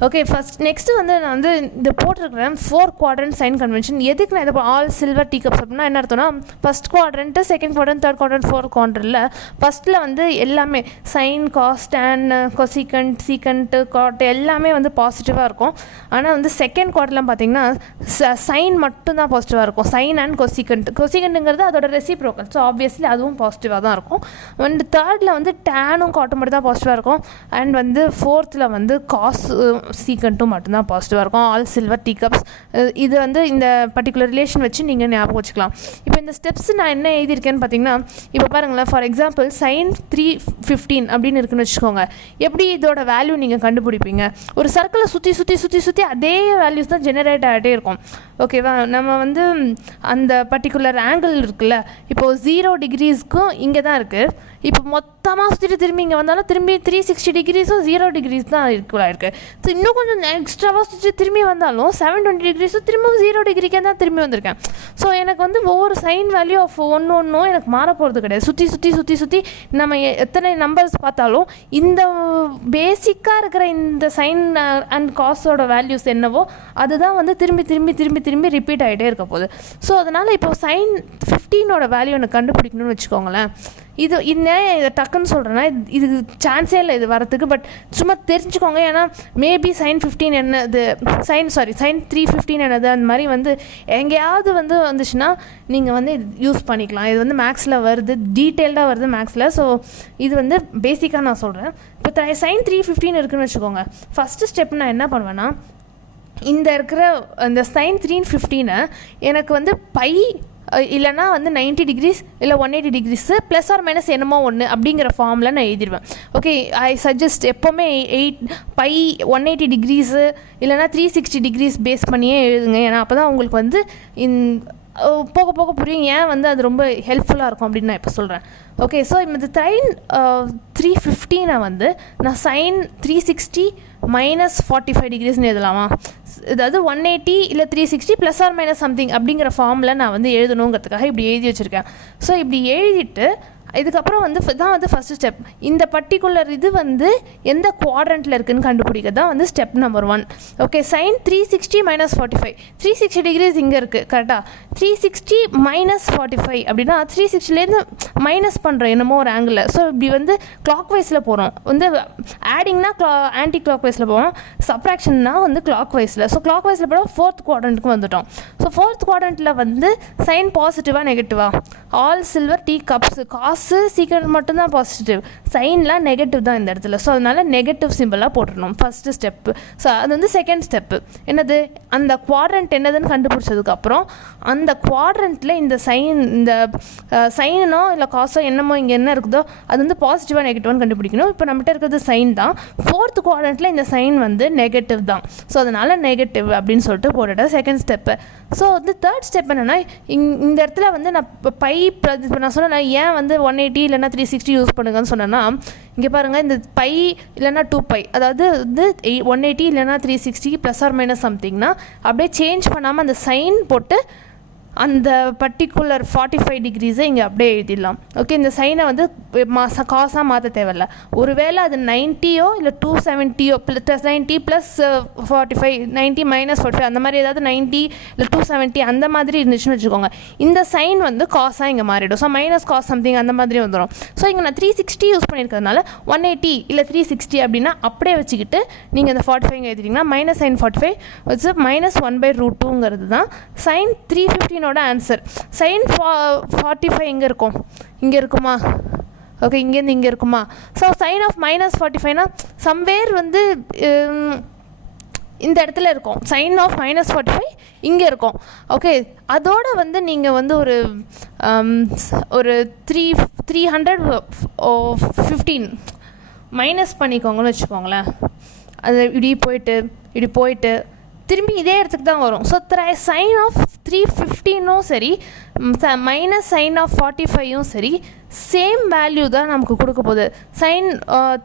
ஓகே, நெக்ஸ்ட்டு வந்து நான் வந்து இதை போட்டிருக்கிறேன் 4 quadrant சைன் கன்வென்ஷன். எதுக்கு நான் இதை ஆல் சில்வர் டீ கப்ஸ் அப்படின்னா என்ன அர்த்தம்னா, first quadrant, second quadrant, third quadrant, fourth குவாட்ரண்ட்டில் ஃபஸ்ட்டில் வந்து எல்லாமே sine, cos, tan, cosecant, secant, cot எல்லாமே வந்து பாசிட்டிவாக இருக்கும். ஆனால் வந்து செகண்ட் குவாட்ரண்ட்டில் பார்த்தீங்கன்னா சைன் மட்டும்தான் பாசிட்டிவாக இருக்கும். சைன் அண்ட் கொசிகண்ட்டுங்கிறது அதோட ரெசிப்ரோக்கல். ஸோ ஆப்வியஸ்லி அதுவும் பாசிட்டிவாக தான் இருக்கும். அண்ட் தேர்டில் வந்து டேனும் காட்டும் மட்டும் தான் பாசிட்டிவாக இருக்கும். அண்ட் வந்து ஃபோர்த்தில் வந்து காஸ் சீக்கண்ட்டும் மட்டும்தான் பாசிட்டிவாக இருக்கும். All silver tea cups. இது வந்து இந்த பர்டிகுலர் ரிலேஷன் வச்சு நீங்கள் ஞாபகம் வச்சுக்கலாம். இப்போ இந்த ஸ்டெப்ஸ் நான் என்ன எழுதியிருக்கேன்னு பார்த்தீங்கன்னா, இப்போ பாருங்களேன், ஃபார் எக்ஸாம்பிள் sin 315 அப்படின்னு இருக்குன்னு வச்சுக்கோங்க. எப்படி இதோட வேல்யூ நீங்கள் கண்டுபிடிப்பீங்க? ஒரு சர்க்கிளை சுற்றி அதே வேல்யூஸ் தான் ஜெனரேட் ஆகிட்டே இருக்கும். ஓகேவா? நம்ம வந்து அந்த பர்டிகுலர் ஆங்கிள் இருக்குல்ல, இப்போது 0 டிகிரிஸ்க்கும் இங்கே தான் இருக்குது. இப்போ மொத்தமாக சுற்றிட்டு திரும்பி இங்கே வந்தாலும் திரும்பி 360 டிகிரிஸும் 0 டிகிரிஸ் தான் ஈக்குவலாக இருக்குது. ஸோ இன்னும் கொஞ்சம் எக்ஸ்ட்ராவாக சுற்றிட்டு திரும்பி வந்தாலும் 720 டிகிரிஸும் திரும்பவும் 0 டிகிரிக்கே தான் திரும்பி வந்திருக்கேன். ஸோ எனக்கு வந்து ஒவ்வொரு சைன் வேல்யூ ஆஃப் ஒன்றும் எனக்கு மாற போகிறது கிடையாது. சுற்றி நம்ம எத்தனை நம்பர்ஸ் பார்த்தாலும் இந்த பேசிக்காக இருக்கிற இந்த சைன் அண்ட் காஸோட வேல்யூஸ் என்னவோ அதுதான் வந்து திரும்பி ரிப்பீட் ஆகிட்டே இருக்க போகுது. ஸோ அதனால் இப்போ sin 15ஓட வேல்யூ எனக்கு கண்டுபிடிக்கணும்னு வச்சுக்கோங்களேன். இதை டக்குன்னு சொல்கிறேன்னா இது சான்ஸே இல்லை இது வரத்துக்கு. பட் சும்மா தெரிஞ்சுக்கோங்க. ஏன்னா மேபி sin 15 என்னது, sin 315 என்னது, அந்த மாதிரி வந்து எங்கேயாவது வந்து வந்துச்சுன்னா நீங்கள் வந்து யூஸ் பண்ணிக்கலாம். இது வந்து மேக்ஸில் வருது, டீட்டெயில்டாக வருது மேக்ஸில். ஸோ இது வந்து பேசிக்காக நான் சொல்கிறேன். இப்போ sin 315 இருக்குதுன்னு வச்சுக்கோங்க. ஃபஸ்ட்டு ஸ்டெப் நான் என்ன பண்ணுவேன்னா, இந்த இருக்கிற இந்த sin 315 எனக்கு வந்து பை இல்லைனா வந்து 90 டிகிரிஸ் இல்லை 180 டிகிரிஸு ப்ளஸ் ஆர் மைனஸ் என்னமோ ஒன்று அப்படிங்கிற ஃபார்மில் நான் எழுதிடுவேன். ஓகே, ஐ சஜஸ்ட் எப்போவுமே 180 டிகிரிஸு இல்லைனா 360 டிகிரிஸ் பேஸ் பண்ணியே எழுதுங்க. ஏன்னா அப்போ தான் உங்களுக்கு வந்து போக போக புரியும் ஏன் வந்து அது ரொம்ப ஹெல்ப்ஃபுல்லாக இருக்கும் அப்படின்னு நான் இப்போ சொல்கிறேன். ஓகே, ஸோ இந்த sin 315 வந்து நான் sin 360 மைனஸ் 45 டிகிரிஸ்னு எழுதலாமா? அதாவது 180 இல்லை 360 ப்ளஸ் ஆர் மைனஸ் சம்திங் அப்படிங்கிற ஃபார்மில் நான் வந்து எழுதணுங்கிறதுக்காக இப்படி எழுதி வச்சுருக்கேன். ஸோ இப்படி எழுதிட்டு இதுக்கப்புறம் வந்து தான் வந்து ஃபஸ்ட்டு ஸ்டெப். இந்த பர்டிகுலர் இது வந்து எந்த குவாட்ரண்ட்டில் இருக்குதுன்னு கண்டுபிடிக்கிறது தான் வந்து step number 1. Okay, sin 360 minus 45, 360 degrees இங்கே இருக்குது கரெக்டாக. 360 மைனஸ் 45 அப்படின்னா 360லேருந்து மைனஸ் பண்ணுறோம் என்னமோ ஒரு ஆங்கிளில். ஸோ இப்படி வந்து கிளாக் வைஸில் போகிறோம். வந்து ஆடிங்னா ஆன்டி கிளாக் வைஸில் போகிறோம், சப்ராக்ஷன்னா வந்து கிளாக் வைஸில். ஸோ கிளாக் வைஸில் போகிறோம், ஃபோர்த் குவாட்ரண்ட்டுக்கு வந்துட்டோம். ஸோ ஃபோர்த் குவாட்ரண்ட்டில் வந்து சைன் பாசிட்டிவாக நெகட்டிவாக ஆல் சில்வர் டீ கப்ஸ். காசு சீக்கிரம் மட்டும்தான் பாசிட்டிவ், சைன்லாம் நெகட்டிவ் தான் இந்த இடத்துல. ஸோ அதனால் நெகட்டிவ் சிம்பிளாக போட்டுடணும் ஃபஸ்ட்டு ஸ்டெப்பு. ஸோ அது வந்து செகண்ட் ஸ்டெப்பு. என்னது, அந்த குவாட்ரண்ட் என்னதுன்னு கண்டுபிடிச்சதுக்கப்புறம் அந்த குவாட்ரண்ட்டில் இந்த சைனோ இல்லை காசோ என்னமோ இங்கே என்ன இருக்குதோ அது வந்து பாசிட்டிவாக நெகட்டிவான்னு கண்டுபிடிக்கணும். இப்போ நம்மகிட்ட இருக்கிறது சைன் தான். ஃபோர்த் குவாட்ரண்ட்டில் இந்த சைன் வந்து நெகட்டிவ் தான். ஸோ அதனால் நெகட்டிவ் அப்படின்னு சொல்லிட்டு போட்டுட்டேன் செகண்ட் ஸ்டெப்பு. ஸோ வந்து தேர்ட் ஸ்டெப் என்னென்னா, இந்த இடத்துல வந்து நான் பை இப்போ நான் சொன்னேன் ஏன் வந்து 180 இல்லைனா 360 யூஸ் பண்ணுங்கன்னு சொன்னேன்னா, இங்கே பாருங்கள் இந்த பை இல்லைனா 2π, அதாவது வந்து 180 இல்லைனா 360 ப்ளஸ் ஆர் மைனஸ் சம்திங்னா அப்படியே சேஞ்ச் பண்ணாமல் அந்த சைன் போட்டு அந்த பர்டிகுலர் 45 டிகிரிஸை இங்கே அப்படியே எழுதிடலாம். ஓகே, இந்த சைனை வந்து காசாக மாற்ற தேவையில்ல. ஒருவேளை அது 90யோ இல்லை 270யோ ப்ளஸ் 90 ப்ளஸ் 45 90 மைனஸ் 45 அந்த மாதிரி ஏதாவது 90 இல்லை 270 அந்த மாதிரி இருந்துச்சுன்னு வச்சுக்கோங்க. இந்த சைன் வந்து காசாக இங்கே மாறிடும். ஸோ மைனஸ் காஸ் சம்திங் அந்த மாதிரி வந்துடும். ஸோ இங்கே நான் 360 யூஸ் பண்ணியிருக்கிறதுனால 180 இல்லை 360 அப்படின்னா அப்படியே வச்சுக்கிட்டு நீங்கள் இந்த 45 எழுதிட்டிங்கன்னா மைனஸ் சைன் 45 வச்சு மைனஸ் 1/√2ங்கிறது தான் சைன் 315 ஆன்சர். சைன் 45 எங்கே இருக்கும்? இங்கே இருக்குமா? ஓகே, இங்கேருந்து இங்கே இருக்குமா? ஸோ சைன் ஆஃப் மைனஸ் 45னா சம்வேர் வந்து இந்த இடத்துல இருக்கும். சைன் ஆஃப் மைனஸ் 45 இங்கே இருக்கும். ஓகே, அதோடு வந்து நீங்கள் வந்து ஒரு 315 மைனஸ் பண்ணிக்கோங்கன்னு வச்சுக்கோங்களேன். அது இப்படி போயிட்டு திரும்பி இதே இடத்துக்கு தான் வரும். ஸோ சைன் ஆஃப் 315ம் சரி மைனஸ் சைன் ஆஃப் 45ம் சரி சேம் வேல்யூ தான் நமக்கு கொடுக்க போகுது. சைன்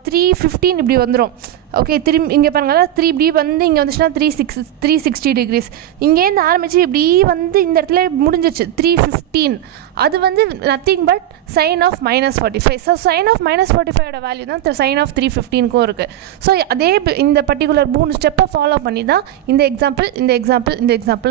315 இப்படி வந்துடும். ஓகே, திரும்பி இங்கே பாருங்கள் 3 இப்படி வந்து இங்கே வந்துச்சுன்னா 360 டிகிரிஸ். இங்கேருந்து ஆரம்பித்து இப்படி வந்து இந்த இடத்துல முடிஞ்சிச்சு 315. அது வந்து nothing but sine of minus 45. So sine of minus 45ஓட வேல்யூ தான் சைன் ஆஃப் 315க்கும் இருக்குது. ஸோ அதே இந்த பர்டிகுலர் 3 ஸ்டெப்பை ஃபாலோ பண்ணி தான் இந்த எக்ஸாம்பிள்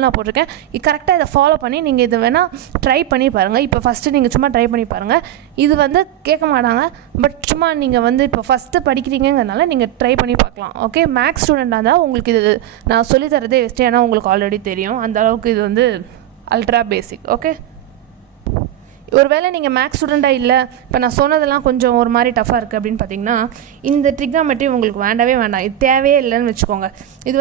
நான் போட்டிருக்கேன். கரெக்டாக இதை ஃபாலோ பண்ணி நீங்கள் இதை வேணால் ட்ரை பண்ணி பாருங்கள். இப்போ ஃபஸ்ட்டு நீங்கள் சும்மா ட்ரை பண்ணி பாருங்கள். இது வந்து கேட்க மாட்டாங்க, பட் சும்மா நீங்கள் வந்து இப்போ ஃபஸ்ட்டு படிக்கிறீங்கிறதுனால நீங்கள் ட்ரை பண்ணி பார்க்கலாம். ஓகே, மேக்ஸ் ஸ்டூடெண்ட்டாக இருந்தால் உங்களுக்கு இது நான் சொல்லித்தரதே பெஸ்ட்டு. ஏன்னா உங்களுக்கு ஆல்ரெடி தெரியும், அந்த அளவுக்கு இது வந்து அல்ட்ரா பேசிக். ஓகே, ஒருவேளை நீங்கள் மேக்ஸ் ஸ்டூடெண்ட்டாக இல்லை, இப்போ நான் சொன்னதெல்லாம் கொஞ்சம் ஒரு மாதிரி டஃப்பாக இருக்குது அப்படின்னு பார்த்தீங்கன்னா, இந்த ட்ரிக்னாமெட்ரி உங்களுக்கு வேண்டாம், இது தேவையே இல்லைன்னு வச்சுக்கோங்க. இது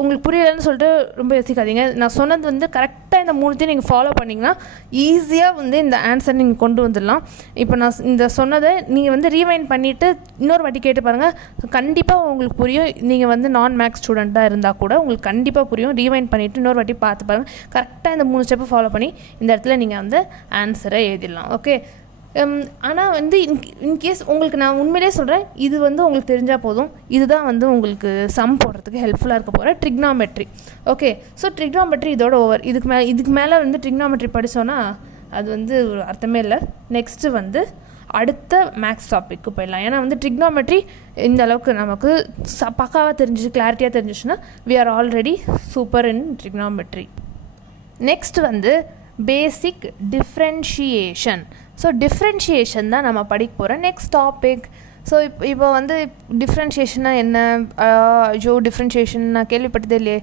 உங்களுக்கு புரியலைன்னு சொல்லிட்டு ரொம்ப யோசிக்காதீங்க. நான் சொன்னது வந்து கரெக்டாக இந்த 3த்தையும் நீங்கள் ஃபாலோ பண்ணிங்கன்னா ஈஸியாக வந்து இந்த ஆன்சர் நீங்கள் கொண்டு வந்துடலாம். இப்போ நான் இந்த சொன்னதை நீங்கள் வந்து ரீவைண்ட் பண்ணிவிட்டு இன்னொரு வாட்டி கேட்டு பாருங்கள், கண்டிப்பாக உங்களுக்கு புரியும். நீங்கள் வந்து நான் மேக்ஸ் ஸ்டூடெண்ட்டாக இருந்தால் கூட உங்களுக்கு கண்டிப்பாக புரியும். ரீவைண்ட் பண்ணிவிட்டு இன்னொரு வாட்டி பார்த்து பாருங்கள். கரெக்டாக இந்த 3 ஸ்டெப்பை ஃபாலோ பண்ணி இந்த இடத்துல நீங்கள் வந்து ஆன்சரை எழுதிடலாம். ஓகே, ஆனால் வந்து இன்கேஸ் உங்களுக்கு நான் உண்மையிலே சொல்கிறேன், இது வந்து உங்களுக்கு தெரிஞ்சால் போதும். இதுதான் வந்து உங்களுக்கு சம் போடுறதுக்கு ஹெல்ப்ஃபுல்லாக இருக்க போகிற ட்ரிக்னாமெட்ரி. ஓகே, ஸோ ட்ரிக்னாமெட்ரி இதோட ஓவர். இதுக்கு மேலே வந்து ட்ரிக்னாமெட்ரி படித்தோன்னா அது வந்து ஒரு அர்த்தமே இல்லை. நெக்ஸ்ட்டு வந்து அடுத்த மேக்ஸ் டாப்பிக்கு போயிடலாம். ஏன்னா வந்து ட்ரிக்னாமெட்ரி இந்த அளவுக்கு நமக்கு பக்காவாக தெரிஞ்சிச்சு, கிளாரிட்டியாக தெரிஞ்சிச்சுன்னா we are already super in trigonometry. Next வந்து பேசிக் டிஃப்ரென்ஷியேஷன். ஸோ டிஃப்ரென்ஷியேஷன் தான் நம்ம படிக்க போகிற நெக்ஸ்ட் டாபிக். ஸோ இப்போ வந்து டிஃப்ரென்ஷியேஷன்னா என்ன? டிஃப்ரென்ஷியேஷன் நான் கேள்விப்பட்டதே இல்லையே,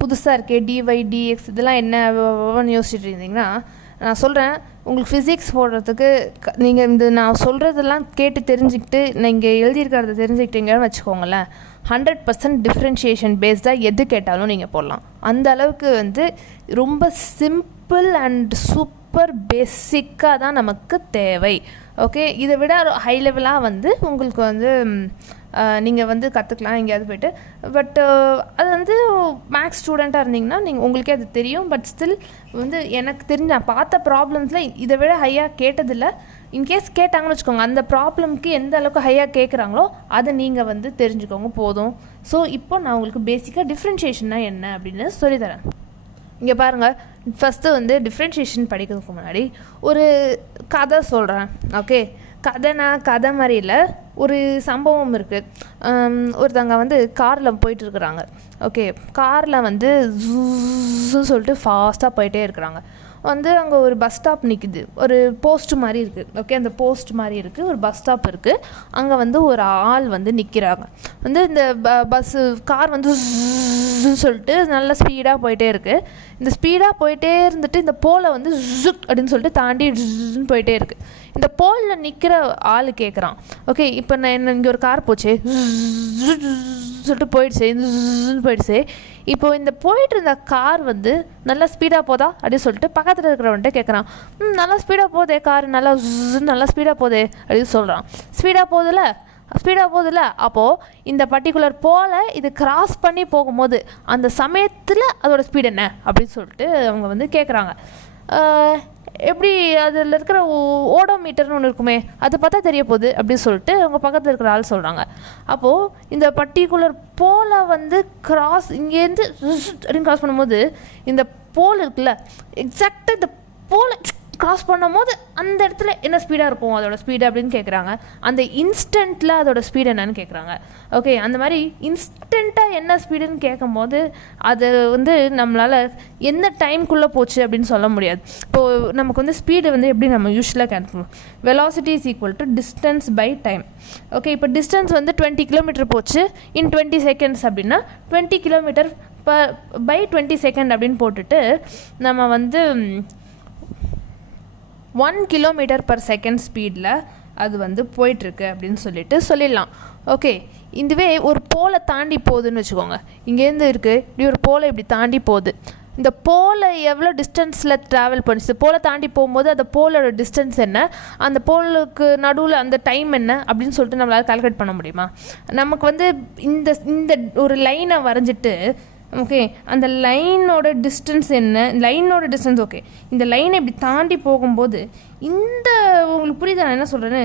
புதுசாக இருக்கே, டிஒய் டிஎக்ஸ் இதெல்லாம் என்னன்னு யோசிச்சுட்டு இருந்தீங்கன்னா நான் சொல்கிறேன். உங்களுக்கு ஃபிசிக்ஸ் போடுறதுக்கு நீங்கள் நான் சொல்கிறதெல்லாம் கேட்டு தெரிஞ்சுக்கிட்டு நீங்கள் எழுதியிருக்கிறத தெரிஞ்சுக்கிட்டீங்கன்னு வச்சுக்கோங்களேன், 100% டிஃப்ரென்ஷியேஷன் பேஸ்டாக எது கேட்டாலும் நீங்கள் போடலாம். அந்த அளவுக்கு வந்து ரொம்ப சிம்பிள் அண்ட் சூப்பர் பேசிக்காக தான் நமக்கு தேவை. ஓகே, இதை விட ஹை லெவலாக வந்து உங்களுக்கு வந்து நீங்கள் வந்து கற்றுக்கலாம் எங்கேயாவது போய்ட்டு. பட் அது வந்து மேக்ஸ் ஸ்டூடெண்ட்டாக இருந்தீங்கன்னா உங்களுக்கே அது தெரியும். பட் ஸ்டில் வந்து எனக்கு தெரிஞ்ச நான் பார்த்த ப்ராப்ளம்ஸில் இதை விட ஹையாக கேட்டதில்லை. இன்கேஸ் கேட்டாங்கன்னு வச்சுக்கோங்க, அந்த ப்ராப்ளம்க்கு எந்த அளவுக்கு ஹையாக கேட்குறாங்களோ அதை நீங்கள் வந்து தெரிஞ்சுக்கோங்க போதும். ஸோ இப்போ நான் உங்களுக்கு பேசிக்காக டிஃப்ரென்ஷியேஷன்னா என்ன அப்படின்னு சொல்லித்தரேன். இங்கே பாருங்கள், ஃபஸ்ட்டு வந்து டிஃப்ரென்ஷியேஷன் படிக்கிறதுக்கு முன்னாடி ஒரு கதை சொல்கிறேன். ஓகே, கதை மாதிரி இல்லை, ஒரு சம்பவம் இருக்குது. ஒருத்தவங்க வந்து காரில் போயிட்டுருக்குறாங்க. ஓகே, காரில் வந்து ஜூன்னு சொல்லிட்டு ஃபாஸ்ட்டாக போயிட்டே இருக்கிறாங்க. வந்து அங்கே ஒரு பஸ் ஸ்டாப் நிற்குது, ஒரு போஸ்ட் மாதிரி இருக்குது. ஓகே, அந்த போஸ்ட் மாதிரி இருக்குது, ஒரு பஸ் ஸ்டாப் இருக்குது. அங்கே வந்து ஒரு ஆள் வந்து நிற்கிறாங்க. வந்து இந்த கார் வந்து சொல்லிட்டு நல்லா ஸ்பீடாக போயிட்டே இருக்குது. இந்த ஸ்பீடாக போயிட்டே இருந்துட்டு இந்த போலை வந்து ஜுக் அப்படின்னு சொல்லிட்டு தாண்டி ஜுன்னு போயிட்டே இருக்குது. இந்த போலில் நிற்கிற ஆள் கேட்குறான். ஓகே, இப்போ நான் என்ன இங்கே ஒரு கார் போச்சு சொல்லிட்டு போயிடுச்சு. இப்போது இந்த போயிட்டு இருந்த கார் வந்து நல்லா ஸ்பீடாக போதா அப்படின்னு சொல்லிட்டு பக்கத்தில் இருக்கிறவன்ட்டு கேட்குறான். நல்லா ஸ்பீடாக போதே கார், நல்லா ஸ்பீடாக போதே அப்படின்னு சொல்கிறான். ஸ்பீடாக போகுதுல்ல. அப்போது இந்த பர்டிகுலர் போல இது கிராஸ் பண்ணி போகும்போது அந்த சமயத்தில் அதோட ஸ்பீடு என்ன அப்படின்னு சொல்லிட்டு அவங்க வந்து கேட்குறாங்க. எப்படி அதில் இருக்கிற ஓடோமீட்டர்னு ஒன்று இருக்குமே, அது பார்த்தா தெரிய போகுது அப்படின்னு சொல்லிட்டு அவங்க பக்கத்தில் இருக்கிற ஆள் சொல்கிறாங்க. அப்போது இந்த பர்டிகுலர் போலை வந்து இங்கேருந்து அப்படின்னு கிராஸ் பண்ணும்போது இந்த போல் இருக்குல்ல, எக்ஸாக்டாக இந்த போலை கிராஸ் பண்ணும் போது அந்த இடத்துல என்ன ஸ்பீடாக இருக்கும் அதோட ஸ்பீடு அப்படின்னு கேட்குறாங்க. அந்த இன்ஸ்டண்ட்டில் அதோட ஸ்பீடு என்னன்னு கேட்குறாங்க. ஓகே, அந்த மாதிரி இன்ஸ்டண்ட்டாக என்ன ஸ்பீடுன்னு கேட்கும் போது அது வந்து நம்மளால் எந்த டைம்குள்ளே போச்சு அப்படின்னு சொல்ல முடியாது. இப்போது நமக்கு வந்து ஸ்பீடு வந்து எப்படி நம்ம யூஸ்வலாக கேட்கணும், velocity is equal to distance by time. Okay, இப்போ டிஸ்டன்ஸ் வந்து 20 கிலோமீட்டர் போச்சு இன் 20 செகண்ட்ஸ் அப்படின்னா 20 கிலோமீட்டர் பை 20 செகண்ட் அப்படின்னு போட்டுட்டு நம்ம வந்து 1 கிலோமீட்டர் பர் செகண்ட் ஸ்பீடில் அது வந்து போயிட்டுருக்கு அப்படின்னு சொல்லிடலாம். ஓகே, இதுவே ஒரு போலை தாண்டி போகுதுன்னு வச்சுக்கோங்க. இங்கேருந்து இருக்குது, இப்படி ஒரு போலை இப்படி தாண்டி போகுது. இந்த போலை எவ்வளோ டிஸ்டன்ஸில் ட்ராவல் பண்ணிச்சு, போலை தாண்டி போகும்போது அந்த போலோட டிஸ்டன்ஸ் என்ன, அந்த போலுக்கு நடுவில் அந்த டைம் என்ன அப்படின்னு சொல்லிட்டு நம்மளால் கால்குலேட் பண்ண முடியுமா? நமக்கு வந்து இந்த ஒரு லைனை வரைஞ்சிட்டு ஓகே, அந்த லைனோட டிஸ்டன்ஸ் என்ன, ஓகே, இந்த லைனை இப்படி தாண்டி போகும்போது உங்களுக்கு புரியுதா நான் என்ன சொல்கிறேன்னு?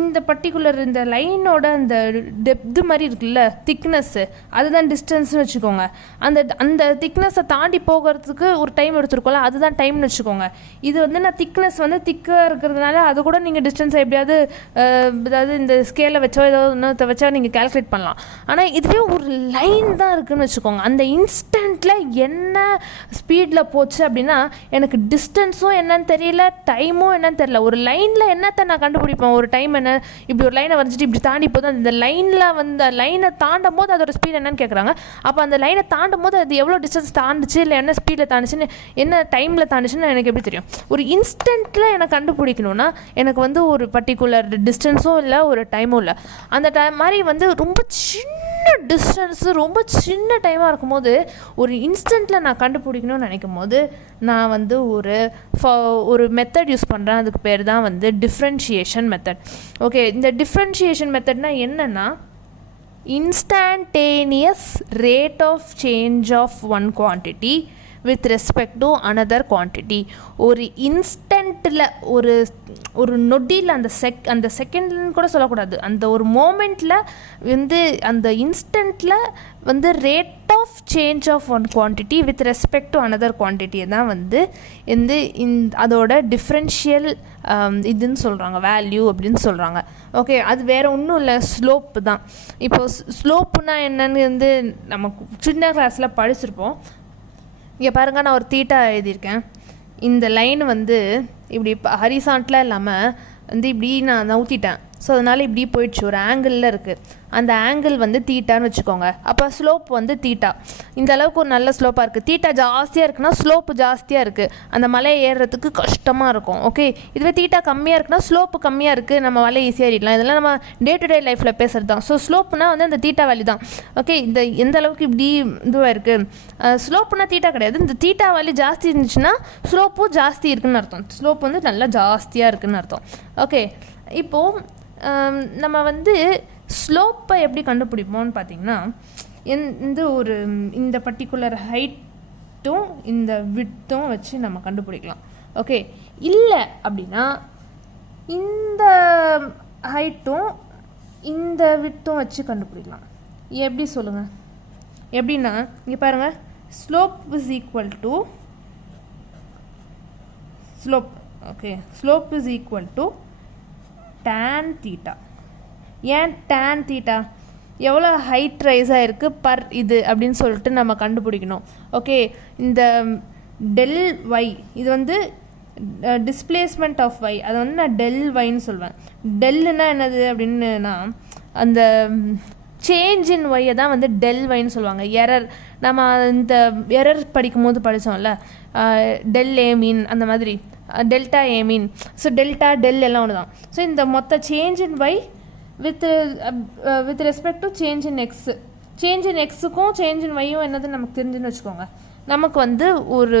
இந்த பர்டிகுலர் இந்த லைனோட அந்த டெப்த்து மாதிரி இருக்குல்ல, திக்னஸ்ஸு, அதுதான் டிஸ்டன்ஸ்னு வச்சுக்கோங்க. அந்த திக்னஸை தாண்டி போகிறதுக்கு ஒரு டைம் எடுத்துருக்கோம்ல, அதுதான் டைம்னு வச்சுக்கோங்க. இது வந்து நான் திக்னஸ் வந்து திக்காக இருக்கிறதுனால அது கூட நீங்கள் டிஸ்டன்ஸை எப்படியாவது அதாவது இந்த ஸ்கேலை வச்சோ ஏதோ இன்னொருத்த வச்சோ நீங்கள் கால்குலேட் பண்ணலாம். ஆனால் இதுவே ஒரு லைன் தான் இருக்குதுன்னு வச்சுக்கோங்க. அந்த இன்ஸ்டண்ட்டில் என்ன ஸ்பீடில் போச்சு அப்படின்னா எனக்கு டிஸ்டன்ஸும் என்னன்னு தெரியல, டைமும் என்னன்னு தெரியல. ஒரு லைனில் என்னத்தை நான் கண்டுபிடிப்பேன், ஒரு டைம் என்ன, இப்படி ஒரு லைனை வரைஞ்சிட்டு இப்படி தாண்டி போது அந்த லைனில் வந்து லைனை தாண்டும் போது அதோட ஸ்பீட் என்னன்னு கேட்குறாங்க. அப்போ அந்த லைனை தாண்டும் போது அது எவ்வளோ டிஸ்டன்ஸ் தாண்டுச்சு, இல்லை என்ன ஸ்பீடில் தாண்டுச்சுன்னு, என்ன டைமில் தாண்டுச்சுன்னு எனக்கு எப்படி தெரியும்? ஒரு இன்ஸ்டண்ட்டில் எனக்கு கண்டுபிடிக்கணும்னா எனக்கு வந்து ஒரு பர்டிகுலர் டிஸ்டன்ஸும் இல்லை, ஒரு டைமும் இல்லை. அந்த டைம் மாதிரி வந்து ரொம்ப சின்ன டிஸ்டன்ஸு, ரொம்ப சின்ன டைமாக இருக்கும்போது ஒரு இன்ஸ்டண்ட்டில் நான் கண்டுபிடிக்கணும்னு நினைக்கும் போது நான் வந்து ஒரு மெத்தட் யூஸ் பண்ணுறேன். அதுக்கு பேர் தான் வந்து டிஃப்ரென்ஷியேஷன் மெத்தட். ஓகே, இந்த டிஃப்ரென்ஷியேஷன் மெத்தட்னால் என்னென்னா, instantaneous rate of change of one quantity with respect to another quantity. ஒரு இன்ஸ்டண்ட்டில் ஒரு நொடியில் அந்த செகண்ட்லன்னு கூட சொல்லக்கூடாது, அந்த ஒரு மோமெண்ட்டில் வந்து அந்த இன்ஸ்டண்ட்டில் வந்து rate of change of one quantity with respect to another குவான்டிட்டியை தான் வந்து அதோட டிஃப்ரென்ஷியல் இதுன்னு சொல்கிறாங்க, வேல்யூ அப்படின்னு சொல்கிறாங்க. ஓகே, அது வேறு ஒன்றும் இல்லை, ஸ்லோப்பு தான். இப்போது ஸ்லோப்புனா என்னன்னு வந்து நம்ம சின்ன கிளாஸில் படிச்சிருப்போம். இங்கே பாருங்கள், நான் ஒரு தீட்டா எழுதியிருக்கேன். இந்த லைன் வந்து இப்படி ஹரிசான்டலாக இல்லாமல் வந்து இப்படி நான் நவுத்திட்டேன். ஸோ அதனால் இப்படி போயிடுச்சு, ஒரு ஆங்கிளில் இருக்குது. அந்த ஆங்கிள் வந்து தீட்டான்னு வச்சுக்கோங்க. அப்போ ஸ்லோப் வந்து தீட்டா. இந்த அளவுக்கு ஒரு நல்ல ஸ்லோப்பாக இருக்குது. தீட்டா ஜாஸ்தியாக இருக்குன்னா ஸ்லோப்பு ஜாஸ்தியாக இருக்குது, அந்த மலையை ஏறுறதுக்கு கஷ்டமாக இருக்கும். ஓகே, இதுவே தீட்டா கம்மியாக இருக்குன்னா ஸ்லோப்பு கம்மியாக இருக்குது, நம்ம மலை ஈஸியாக ஏறிடலாம். இதெல்லாம் நம்ம டே டு டே லைஃப்பில் பேசுகிறது தான். ஸோ ஸ்லோப்புனா வந்து அந்த தீட்டா வேல்யூ தான். ஓகே, இந்த எந்த அளவுக்கு இப்படி இதுவாக இருக்குது, ஸ்லோப்புனா தீட்டா கிடையாது. இந்த தீட்டா வேல்யூ ஜாஸ்தி இருந்துச்சுன்னா ஸ்லோப்பும் ஜாஸ்தி இருக்குதுன்னு அர்த்தம். ஸ்லோப் வந்து நல்லா ஜாஸ்தியாக இருக்குதுன்னு அர்த்தம். ஓகே, இப்போது நம்ம வந்து ஸ்லோப்பை எப்படி கண்டுபிடிப்போம்னு பார்த்தீங்கன்னா, இந்த பர்டிகுலர் ஹைட்டும் இந்த விட்த்தும் வச்சு நம்ம கண்டுபிடிக்கலாம். ஓகே, இல்லை அப்படின்னா இந்த ஹைட்டும் இந்த விட்த்தும் வச்சு கண்டுபிடிக்கலாம். எப்படி சொல்லுங்கள்? எப்படின்னா இங்கே பாருங்கள், slope is equal to slope. Okay, slope is equal to tan theta. ஏன் tan தீட்டா? எவ்வளோ ஹைட் ரைஸ் ஆகிருக்கு பர் இது அப்படின்னு சொல்லிட்டு நம்ம கண்டுபிடிக்கணும். ஓகே, இந்த டெல் ஒய் இது வந்து டிஸ்பிளேஸ்மெண்ட் ஆஃப் ஒய், அதை வந்து நான் டெல் ஒய்ன்னு சொல்வேன். டெல்லுன்னா என்னது அப்படின்னா அந்த சேஞ்ச் இன் ஒய்யை தான் வந்து டெல் ஒய்ன்னு சொல்லுவாங்க. எரர், நம்ம இந்த எரர் படிக்கும் போது படித்தோம்ல, டெல் ஏ மீன் அந்த மாதிரி, delta I mean. So delta del எல்லாம் ஒன்று தான். ஸோ இந்த மொத்த change in y with respect to change in x, change in எக்ஸுக்கும் சேஞ்ச் இன் வையும் என்னது நமக்கு தெரிஞ்சுன்னு வச்சுக்கோங்க. நமக்கு வந்து ஒரு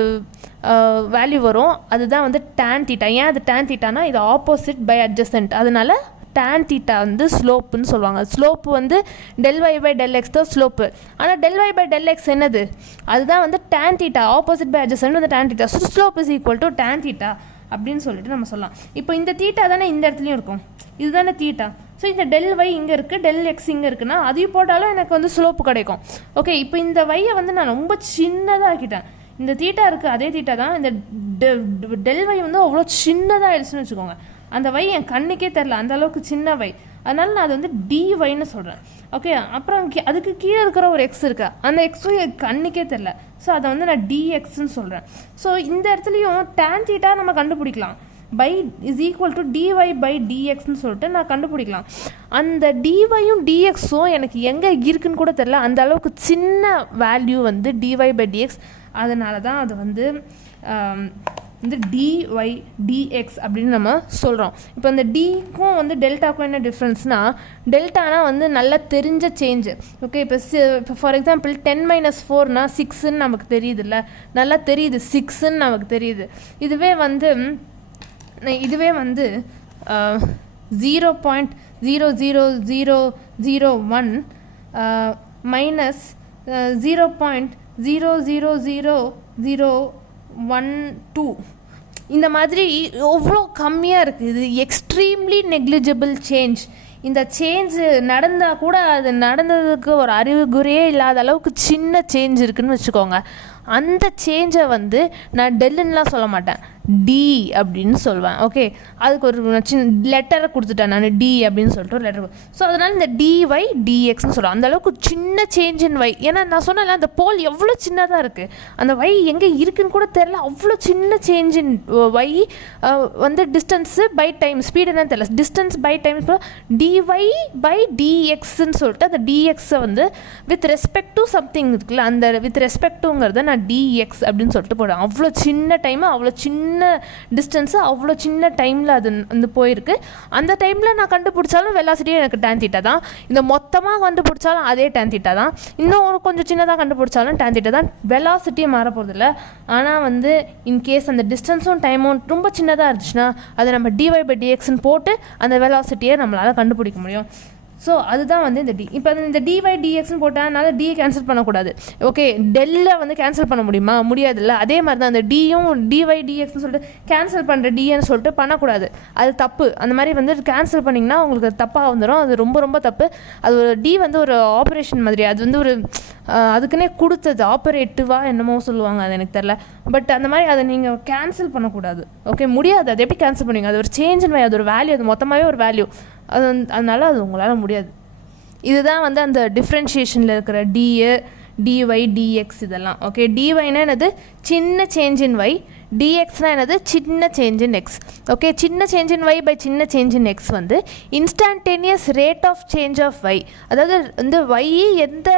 வேல்யூ வரும், அதுதான் வந்து டேன் தீட்டா. ஏன் அது டேன் தீட்டானா இது ஆப்போசிட் பை அட்ஜசன்ட், அதனால டேன் தீட்டா வந்து ஸ்லோப்புன்னு சொல்லுவாங்க. ஸ்லோப்பு வந்து del y by del x தான் ஸ்லோப்பு. ஆனால் del y by del x என்னது, அதுதான் வந்து tan theta, opposite by adjacent வந்து tan theta. So slope is equal to tan theta அப்படின்னு சொல்லிட்டு நம்ம சொல்லலாம். இப்போ இந்த தீட்டா தானே இந்த இடத்துலையும் இருக்கும், இதுதானே தீட்டா. ஸோ இந்த டெல் ஒய் இங்கே இருக்குது, டெல் எக்ஸ் இங்கே இருக்குன்னா அதையும் போட்டாலும் எனக்கு வந்து ஸ்லோப்பு கிடைக்கும். ஓகே, இப்போ இந்த வையை வந்து நான் ரொம்ப சின்னதாக ஆக்கிட்டேன். இந்த தீட்டா இருக்குது அதே தீட்டா தான், இந்த டெல் வை வந்து அவ்வளோ சின்னதாக ஆயிடுச்சுன்னு வச்சுக்கோங்க. அந்த வை என் கண்ணுக்கே தெரில, அந்த அளவுக்கு சின்ன வை. அதனால நான் அது வந்து டிஒய்ன்னு சொல்கிறேன். ஓகே, அப்புறம் அதுக்கு கீழே இருக்கிற ஒரு எக்ஸ் இருக்கா, அந்த எக்ஸும் என் கண்ணுக்கே தெரில, ஸோ அதை வந்து நான் டிஎக்ஸ்ன்னு சொல்கிறேன். ஸோ இந்த இடத்துலையும் டேன் தீட்டா நம்ம கண்டுபிடிக்கலாம். By is equal to dy by டிஎக்ஸ்ன்னு சொல்லிட்டு நான் கண்டுபிடிக்கலாம். அந்த டிஒயும் டிஎக்ஸும் எனக்கு எங்கே இருக்குன்னு கூட தெரில, அந்த அளவுக்கு சின்ன வேல்யூ வந்து டிஒய் பை டிஎக்ஸ். அதனால தான் அது வந்து வந்து டிஒய் டிஎக்ஸ் அப்படின்னு நம்ம சொல்கிறோம். இப்போ இந்த டிக்கும் வந்து டெல்டாக்கும் என்ன டிஃப்ரென்ஸ்னால், டெல்டானா வந்து நல்லா தெரிஞ்ச சேஞ்சு. ஓகே, இப்போ ஃபார் எக்ஸாம்பிள் 10 - 4னா 6ன்னு நமக்கு தெரியுதுல்ல, நல்லா தெரியுது 6ன்னு நமக்கு தெரியுது. இதுவே வந்து 0.00001 மைனஸ் 0.00001 இந்த மாதிரி எவ்வளோ கம்மியாக இருக்குது. இது எக்ஸ்ட்ரீம்லி நெக்லிஜிபிள் சேஞ்ச். இந்த சேஞ்ச் நடந்தால் கூட அது நடந்ததுக்கு ஒரு அறிகுறியே இல்லாத அளவுக்கு சின்ன சேஞ்ச் இருக்குதுன்னு வச்சுக்கோங்க. அந்த சேஞ்சை வந்து நான் டெல்லுன்னெலாம் சொல்ல மாட்டேன், டி அப்படின்னு சொல்லுவேன். ஓகே, அதுக்கு ஒரு சின்ன லெட்டரை கொடுத்துட்டேன் நான், டி அப்படின்னு சொல்லிட்டு ஒரு லெட்டர். ஸோ அதனால் இந்த டிஒய் டிஎக்ஸ்ன்னு சொல்லுவேன். அந்த அளவுக்கு சின்ன சேஞ்ச் இன் ஒய். ஏன்னா நான் சொன்னேன்ல, அந்த போல் எவ்வளோ சின்னதாக இருக்குது, அந்த ஒய் எங்கே இருக்குன்னு கூட தெரில, அவ்வளோ சின்ன சேஞ்ச் இன் ஒய் வந்து டிஸ்டன்ஸு பை டைம், ஸ்பீடு என்னன்னு தெரியல, டிஸ்டன்ஸ் பை டைம். இப்போ டிஒய் பை டிஎக்ஸ்ன்னு சொல்லிட்டு அந்த டிஎக்ஸை வந்து வித் ரெஸ்பெக்ட் டு சம்திங் இருக்குல்ல, அந்த வித் ரெஸ்பெக்ட் டுங்கிறத நான் டிஎக்ஸ் அப்படின்னு சொல்லிட்டு போடுவேன். அவ்வளோ சின்ன டைமு, அவ்வளோ சின்ன டிஸ்டன்ஸு, அவ்வளோ சின்ன டைமில் அது வந்து போயிருக்கு. அந்த டைமில் நான் கண்டுபிடிச்சாலும் வெலாசிட்டியும் எனக்கு டேன் தீட்டா தான். இந்த மொத்தமாக கண்டுபிடிச்சாலும் அதே டேன் தீட்டா தான். இன்னும் ஒரு கொஞ்சம் சின்னதாக கண்டுபிடிச்சாலும் டேன் தீட்டா தான். வெலாசிட்டியும் மாற போகிறதில்ல. ஆனால் வந்து இன்கேஸ் அந்த டிஸ்டன்ஸும் டைமும் ரொம்ப சின்னதாக இருந்துச்சுன்னா அதை நம்ம டிஒய் பை டிஎக்ஸ்ன்னு போட்டு அந்த வெலாசிட்டியை நம்மளால் கண்டுபிடிக்க முடியும். ஸோ அதுதான் வந்து இந்த டி. இப்போ இந்த டிஒய் டிஎக்ஸ்ன்னு போட்டனால டி கேன்சல் பண்ணக்கூடாது. ஓகே, டெல்ல வந்து கேன்சல் பண்ண முடியுமா, முடியாதுல்ல. அதே மாதிரி தான் அந்த டியும் டிஒய் டிஎக்ஸ்ன்னு சொல்லிட்டு கேன்சல் பண்ணுற டின்னு சொல்லிட்டு பண்ணக்கூடாது, அது தப்பு. அந்த மாதிரி வந்து கேன்சல் பண்ணிங்கன்னா உங்களுக்கு தப்பாக வந்துடும், அது ரொம்ப ரொம்ப தப்பு. அது ஒரு டி வந்து ஒரு ஆப்ரேஷன் மாதிரி, அது வந்து ஒரு அதுக்குன்னே கொடுத்தது, ஆப்ரேட்டிவாக என்னமோ சொல்லுவாங்க, அது எனக்கு தெரில. பட் அந்த மாதிரி அதை நீங்கள் கேன்சல் பண்ணக்கூடாது. ஓகே, முடியாது. அது எப்படி கேன்சல் பண்ணுவீங்க, அது ஒரு சேஞ்ச் இன் வை, அது ஒரு வேல்யூ, அது மொத்தமாகவே ஒரு வேல்யூ, அது அதனால அது உங்களால் முடியாது. இதுதான் வந்து அந்த டிஃப்ரென்ஷியேஷனில் இருக்கிற டிஒய் டிஎக்ஸ் இதெல்லாம். ஓகே, டிஒய்னா என்னது, சின்ன சேஞ்ச் இன் ஒய். டிஎக்ஸ்னா என்னது, சின்ன சேஞ்ச் இன் எக்ஸ். ஓகே, சின்ன சேஞ்ச் இன் ஒய் பை சின்ன சேஞ்ச் இன் எக்ஸ் வந்து instantaneous rate of change of y. அதாவது வந்து ஒய் எந்த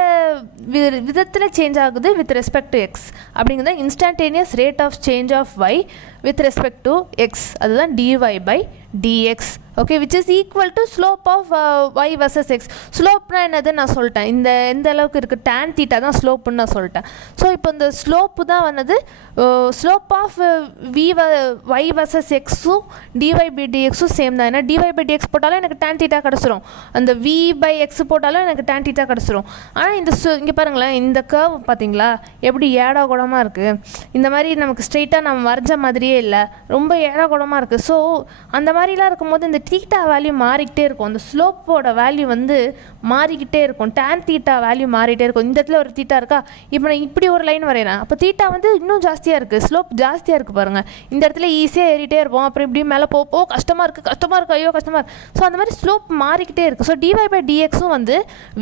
விதத்தில் சேஞ்ச் ஆகுது வித் ரெஸ்பெக்ட் டு எக்ஸ் அப்படிங்கிறத instantaneous rate of change of y with respect to x, அதுதான் dy by dx. Okay, which is equal to slope of y versus x. ஸ்லோப்னா என்னது நான் சொல்லிட்டேன், இந்த எந்த அளவுக்கு இருக்குது, டேன் தீட்டா தான் ஸ்லோப்புன்னு நான் சொல்லிட்டேன். ஸோ இப்போ இந்த ஸ்லோப்பு தான் வந்தது ஸ்லோப் ஆஃப் ஒய் வர்சஸ் எக்ஸும் டிஒய் பை டிஎக்ஸும் சேம் தான். ஏன்னா டிஒய் பை டிஎக்ஸ் போட்டாலும் எனக்கு டேன் தீட்டா கிடச்சிரும், அந்த வி பை எக்ஸ் போட்டாலும் எனக்கு டேன் தீட்டா கிடச்சிரும். ஆனால் இந்த இங்கே பாருங்களேன், இந்த கர்வ் பார்த்தீங்களா எப்படி ஏடா குடமாக இருக்குது. இந்த மாதிரி நமக்கு ஸ்ட்ரெயிட்டாக நம்ம வரைஞ்ச மாதிரியே இல்லை, ரொம்ப ஏடா குடமாக இருக்குது. ஸோ அந்த மாதிரிலாம் இருக்கும்போது இந்த தீட்டா வேல்யூ மாறிக்கிட்டே இருக்கும், அந்த ஸ்லோப்போட வேல்யூ வந்து மாறிக்கிட்டே இருக்கும், டேன் தீட்டா வேல்யூ மாறிட்டே இருக்கும். இந்த இடத்துல ஒரு தீட்டா இருக்கா, இப்போ நான் இப்படி ஒரு லைன் வரைகிறேன், அப்போ தீட்டா வந்து இன்னும் ஜாஸ்தியாக இருக்குது, ஸ்லோப் ஜாஸ்தியாக இருக்குது பாருங்கள். இந்த இடத்துல ஈஸியாக ஏறிட்டே இருப்போம், அப்புறம் இப்படி மேலே போ கஷ்டமாக இருக்குது ஐயோ கஷ்டமாக இருக்குது. ஸோ அந்த மாதிரி ஸ்லோப் மாறிக்கிட்டே இருக்குது. ஸோ டிஒய் பை டிஎக்ஸும் வந்து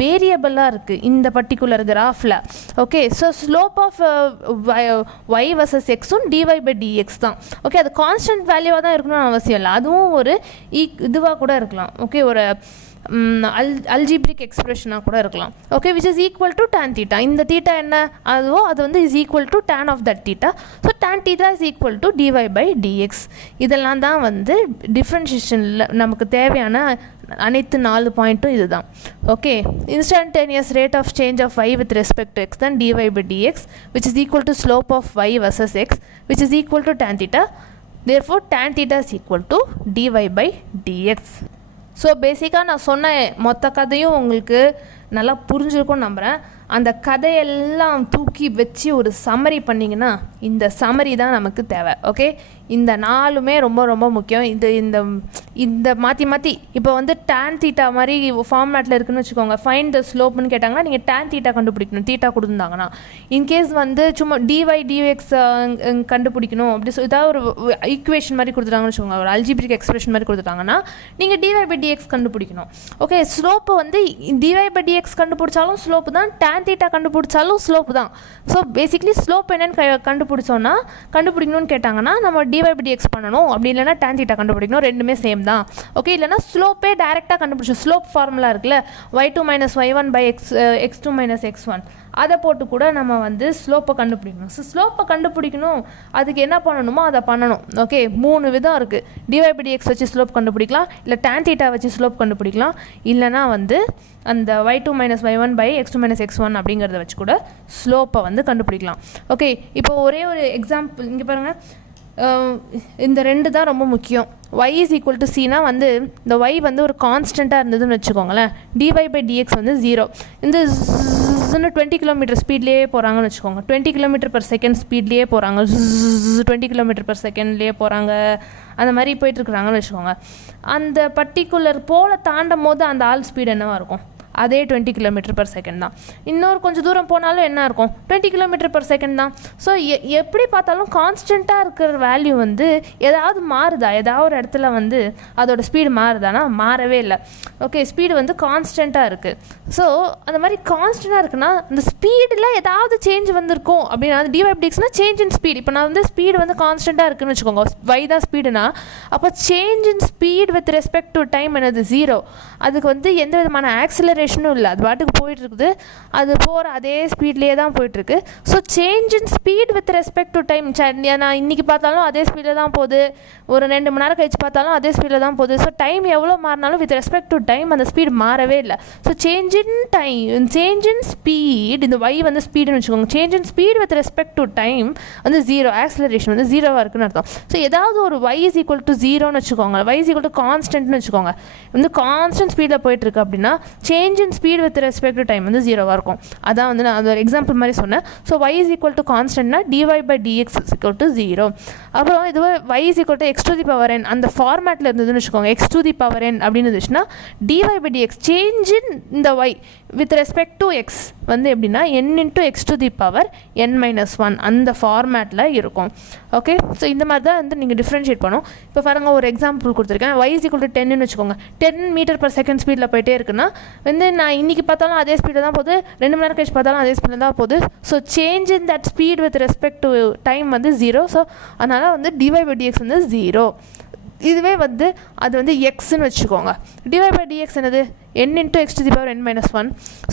வேரியபிளாக இருக்குது இந்த பர்டிகுலர் கிராஃபில். Okay, so slope of y versus எக்ஸும் டிஒய் பை டிஎக்ஸ் தான். ஓகே, அது கான்ஸ்டன்ட் வேல்யூவாக தான் இருக்கணும்னு அவசியம் இல்லை, அதுவும் ஒரு இதுவாக கூட இருக்கலாம். ஓகே, ஒரு அல்ஜிப்ரிக் எக்ஸ்பிரஷனாக கூட இருக்கலாம். Okay, which is equal to tan theta. இந்த தீட்டா என்ன அதுவோ அது வந்து is equal to tan of that theta. So tan theta is equal to dy by dx. இதெல்லாம் தான் வந்து டிஃப்ரென்ஷியேஷனில் நமக்கு தேவையான அனைத்து 4 பாயிண்ட்டும் இதுதான். Okay, instantaneous rate of change of y with respect to x தான் dy by dx, which is equal to slope of y versus x, which is equal to tan theta. Therefore tan theta is equal to dy by dx. So பேசிக்காக நான் சொன்ன மொத்த கதையும் உங்களுக்கு நல்லா புரிஞ்சிருக்கும்னு நம்புகிறேன். அந்த கதையெல்லாம் தூக்கி வச்சு ஒரு சம்மரி பண்ணிங்கன்னா இந்த சம்மரி தான் நமக்கு தேவை. ஓகே, இந்த 4மே ரொம்ப ரொம்ப முக்கியம். இந்த இந்த மாற்றி மாற்றி இப்போ வந்து tan தீட்டா மாதிரி ஃபார்மேட்டில் இருக்குதுன்னு வச்சுக்கோங்க. ஃபைண்ட் த ஸ்லோப்னு கேட்டாங்கன்னா நீங்கள் tan தீட்டா கண்டுபிடிக்கணும். தீட்டா கொடுத்துருந்தாங்கன்னா இன்கேஸ் வந்து சும்மா dy dx கண்டுபிடிக்கணும் அப்படி ஏதாவது ஒரு ஈக்குவேஷன் மாதிரி கொடுத்துட்டாங்கன்னு வச்சுக்கோங்க, ஒரு அல்ஜிப்ரிக் எக்ஸ்பிரஷன் மாதிரி கொடுத்துட்டாங்கன்னா நீங்கள் dy by dx கண்டுபிடிக்கணும். ஓகே, ஸ்லோப்பு வந்து dy by dx கண்டுபிடிச்சாலும் ஸ்லோப்பு தான், tan தீட்டா கண்டுபிடிச்சாலும் ஸ்லோப்பு தான். ஸோ பேசிக்லி ஸ்லோப் என்னன்னு கண்டுபிடிக்கணும்னு கேட்டாங்கன்னா நம்ம dy by dx பண்ணணும். அப்படி இல்லைனா tan தீட்டா கண்டுபிடிக்கணும். ரெண்டுமே சேம் தான். ஓகே, இல்லைனா ஸ்லோப்பே டைரெக்டாக கண்டுபிடிச்சோம். ஸ்லோப் ஃபார்முலா இருக்குல்ல, y2 - y1 by x2 - x1, அதை போட்டு கூட நம்ம வந்து ஸ்லோப்பை கண்டுபிடிக்கணும். ஸோ ஸ்லோப்பை கண்டுபிடிக்கணும், அதுக்கு என்ன பண்ணணுமோ அதை பண்ணணும். ஓகே, 3 விதம் இருக்குது. dy by dx வச்சு ஸ்லோப் கண்டுபிடிக்கலாம், இல்லை tan தீட்டா வச்சு ஸ்லோப் கண்டுபிடிக்கலாம், இல்லைனா வந்து அந்த y2 - y1 by x2 - x1 அப்படிங்கிறத வச்சு கூட ஸ்லோப்பை வந்து கண்டுபிடிக்கலாம். ஓகே, இப்போ ஒரே ஒரு எக்ஸாம்பிள் இங்கே பாருங்கள். இந்த 2 தான் ரொம்ப முக்கியம். y is equal to c னா வந்து இந்த y வந்து ஒரு கான்ஸ்டண்ட்டாக இருந்ததுன்னு வச்சுக்கோங்களேன். dy by dx வந்து 0. இந்த 20 கிலோமீட்டர் ஸ்பீட்லேயே போகிறாங்கன்னு வச்சுக்கோங்க. 20 km/s ஸ்பீட்லேயே போகிறாங்க, 20 km/s போகிறாங்க, அந்த மாதிரி போயிட்டுருக்குறாங்கன்னு வச்சுக்கோங்க. அந்த பர்டிகுலர் போல தாண்டும் போது அந்த ஆள் ஸ்பீடு என்னவாக இருக்கும்? அதே 20 km/s தான். இன்னொரு கொஞ்சம் தூரம் போனாலும் என்ன இருக்கும்? 20 km/s தான். ஸோ எப்படி பார்த்தாலும் கான்ஸ்டண்ட்டாக இருக்கிற வேல்யூ வந்து ஏதாவது மாறுதா? ஏதாவது ஒரு இடத்துல வந்து அதோட ஸ்பீடு மாறுதானா? மாறவே இல்லை. ஓகே, ஸ்பீடு வந்து கான்ஸ்டண்ட்டாக இருக்குது. ஸோ அந்த மாதிரி கான்ஸ்டண்ட்டாக இருக்குன்னா அந்த ஸ்பீடில் ஏதாவது சேஞ்ச் வந்திருக்கும் அப்படின்னா dy by dxனா சேஞ்ச் இன் ஸ்பீட். இப்போ நான் வந்து ஸ்பீடு வந்து கான்ஸ்டண்ட்டாக இருக்குன்னு வச்சுக்கோங்க, y தான் ஸ்பீடுனா, அப்போ change in speed with respect to time என்னது? 0. அதுக்கு வந்து எந்த விதமான ஆக்சிலரேஷனும் இல்லை, அது பாட்டுக்கு போயிட்டுருக்குது, அது போகிற அதே ஸ்பீட்லேயே தான் போயிட்டுருக்கு. So change in speed with respect to time, நான் இன்றைக்கி பார்த்தாலும் அதே ஸ்பீடில் தான் போகுது, ஒரு 2 மணி நேரம் கழிச்சு பார்த்தாலும் அதே ஸ்பீடில் தான் போகுது. ஸோ டைம் எவ்வளோ மாறினாலும் வித் ரெஸ்பெக்ட் டு டைம் அந்த ஸ்பீடு மாறவே இல்லை. So change in time, change in speed, இந்த y வந்து ஸ்பீடுன்னு வச்சுக்கோங்க, change in speed with respect to time வந்து 0, ஆக்சிலரேஷன் வந்து 0வாக இருக்குன்னு அர்த்தம். ஸோ ஏதாவது ஒரு y is equal to 0ன்னு வச்சுக்கோங்க, y is equal to கான்ஸ்டன்ட்னு வச்சுக்கோங்க, வந்து கான்ஸ்டன்ட் ஸ்பீடில் போயிட்டுருக்கு அப்படின்னா change in speed with respect to time வந்து 0வாக இருக்கும். அதான் வந்து நான் அது ஒரு எக்ஸாம்பிள் மாதிரி சொன்னேன். So y is equal to கான்ஸ்டன்ட்னா dy by dx is equal to 0. அப்புறம் இதுவே y is equal to x to the power n அந்த ஃபார்மேட்டில் இருந்ததுன்னு வச்சுக்கோங்க, x to the power n அப்படின்னு இருந்துச்சுன்னா dy by dx change in இந்த y with respect to x வந்து எப்படின்னா n into x to the power n - 1 அந்த ஃபார்மேட்டில் இருக்கும். ஓகே, ஸோ இந்த மாதிரி தான் வந்து நீங்கள் டிஃப்ரென்ஷியேட் பண்ணணும். இப்போ பாருங்க, ஒரு எக்ஸாம்பிள் கொடுத்துருக்கேன். y is equal to 10ன்னு வச்சுக்கோங்க, 10 m/s ஸ்பீடில் போயிட்டே இருக்குன்னா வந்து நான் இன்றைக்கி பார்த்தாலும் அதே ஸ்பீடில் தான் போகுது, 2 மணி நேரம் கழிச்சு பார்த்தாலும் அதே ஸ்பீடில் தான் போகுது. So change in that speed with respect to time வந்து 0. ஸோ அதனால் வந்து dy by dx வந்து 0. இதுவே வந்து அது வந்து எக்ஸ்ன்னு வச்சுக்கோங்க. dy by dx என்னது? n into x to the power n - 1.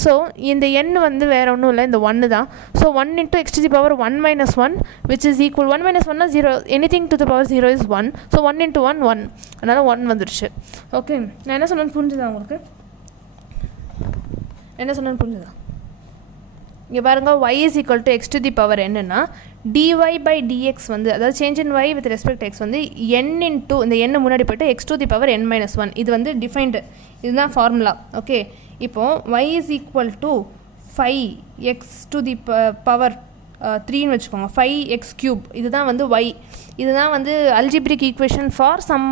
So இந்த n வந்து வேறு ஒன்றும் இல்லை, இந்த 1 தான். So 1 into x to the power 1 - 1 which is equal 1 - 1 0, anything to the power 0 is 1. So 1 into 1 1, அதனால் 1 வந்துடுச்சு. ஓகே, நான் என்ன சொன்னேன்னு புரிஞ்சுதா உங்களுக்கு? என்ன சொன்னேன்னு புரிஞ்சுதா? இங்கே பாருங்கள், y is equal to x to the power n-னா dy by dx வந்து, அதாவது change in y with respect x வந்து n into இந்த n முன்னாடி போய்ட்டு x to the power n - 1. இது வந்து டிஃபைன்டு, இதுதான் ஃபார்முலா. ஓகே, இப்போது y is equal to 5x to the power 3ன்னு வச்சுக்கோங்க, 5x3. இதுதான் வந்து y, இதுதான் வந்து algebraic equation for some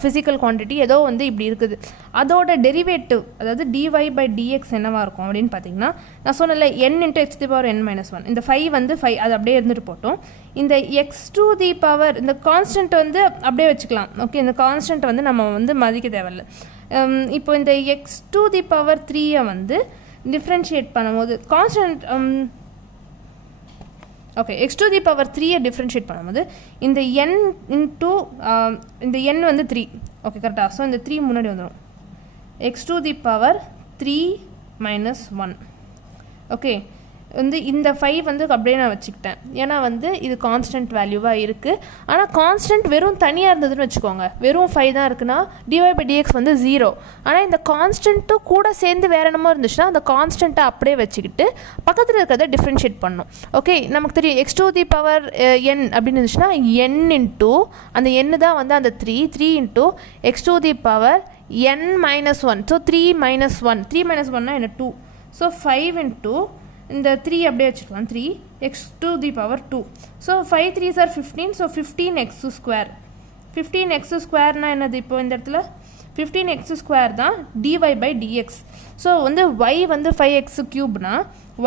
physical quantity ஏதோ வந்து இப்படி இருக்குது. அதோட டெரிவேட்டிவ் அதாவது dy by dx என்னவாக இருக்கும் அப்படின்னு பார்த்தீங்கன்னா, நான் சொன்னல n into x to the power n - 1. இந்த 5 வந்து 5 அது அப்படியே இருந்துட்டு போட்டோம். இந்த x to the power இந்த கான்ஸ்டன்ட் வந்து அப்படியே வச்சுக்கலாம். ஓகே, இந்த கான்ஸ்டன்ட் வந்து நம்ம வந்து மதிக்க தேவையில்லை. இப்போ இந்த x to the power 3-ஐ வந்து டிஃப்ரென்ஷியேட் பண்ணும்போது constant okay, x to the power 3-ஐ டிஃப்ரென்ஷியேட் பண்ணும்போது இந்த n வந்து 3. ஓகே, கரெக்டாக. ஸோ இந்த 3 முன்னாடி வந்துடும். x to the power 3 minus 1. Okay வந்து இந்த 5 வந்து அப்படியே நான் வச்சுக்கிட்டேன். ஏன்னா வந்து இது கான்ஸ்டன்ட் வேல்யூவாக இருக்குது. ஆனால் கான்ஸ்டன்ட் வெறும் தனியாக இருந்ததுன்னு வச்சுக்கோங்க, வெறும் 5 தான் இருக்குன்னா dy/dx வந்து 0. ஆனால் இந்த கான்ஸ்டன்ட்டும் கூட சேர்ந்து வேறு என்னமோ இருந்துச்சுன்னா அந்த கான்ஸ்டன்ட்டை அப்படியே வச்சுக்கிட்டு பக்கத்தில் இருக்கிறத டிஃப்ரென்ஷியேட் பண்ணணும். ஓகே, நமக்கு தெரியும் x to the power n அப்படின்னு இருந்துச்சுன்னா n இன்ட்டு அந்த n தான் வந்து அந்த 3 into x to the power n minus 1. So 3 minus 1, 3 minus 1னா என்ன 2. ஸோ 5 இன்ட்டு இந்த 3 அப்படியே வச்சுக்கலாம், 3 x to the power 2. So 5 3s are 15. So 15x square. 15x ஸ்கொயர்னால் என்னது? இப்போ இந்த இடத்துல 15x ஸ்கொயர் தான் dy/dx. ஸோ வந்து y வந்து 5x க்யூப்னா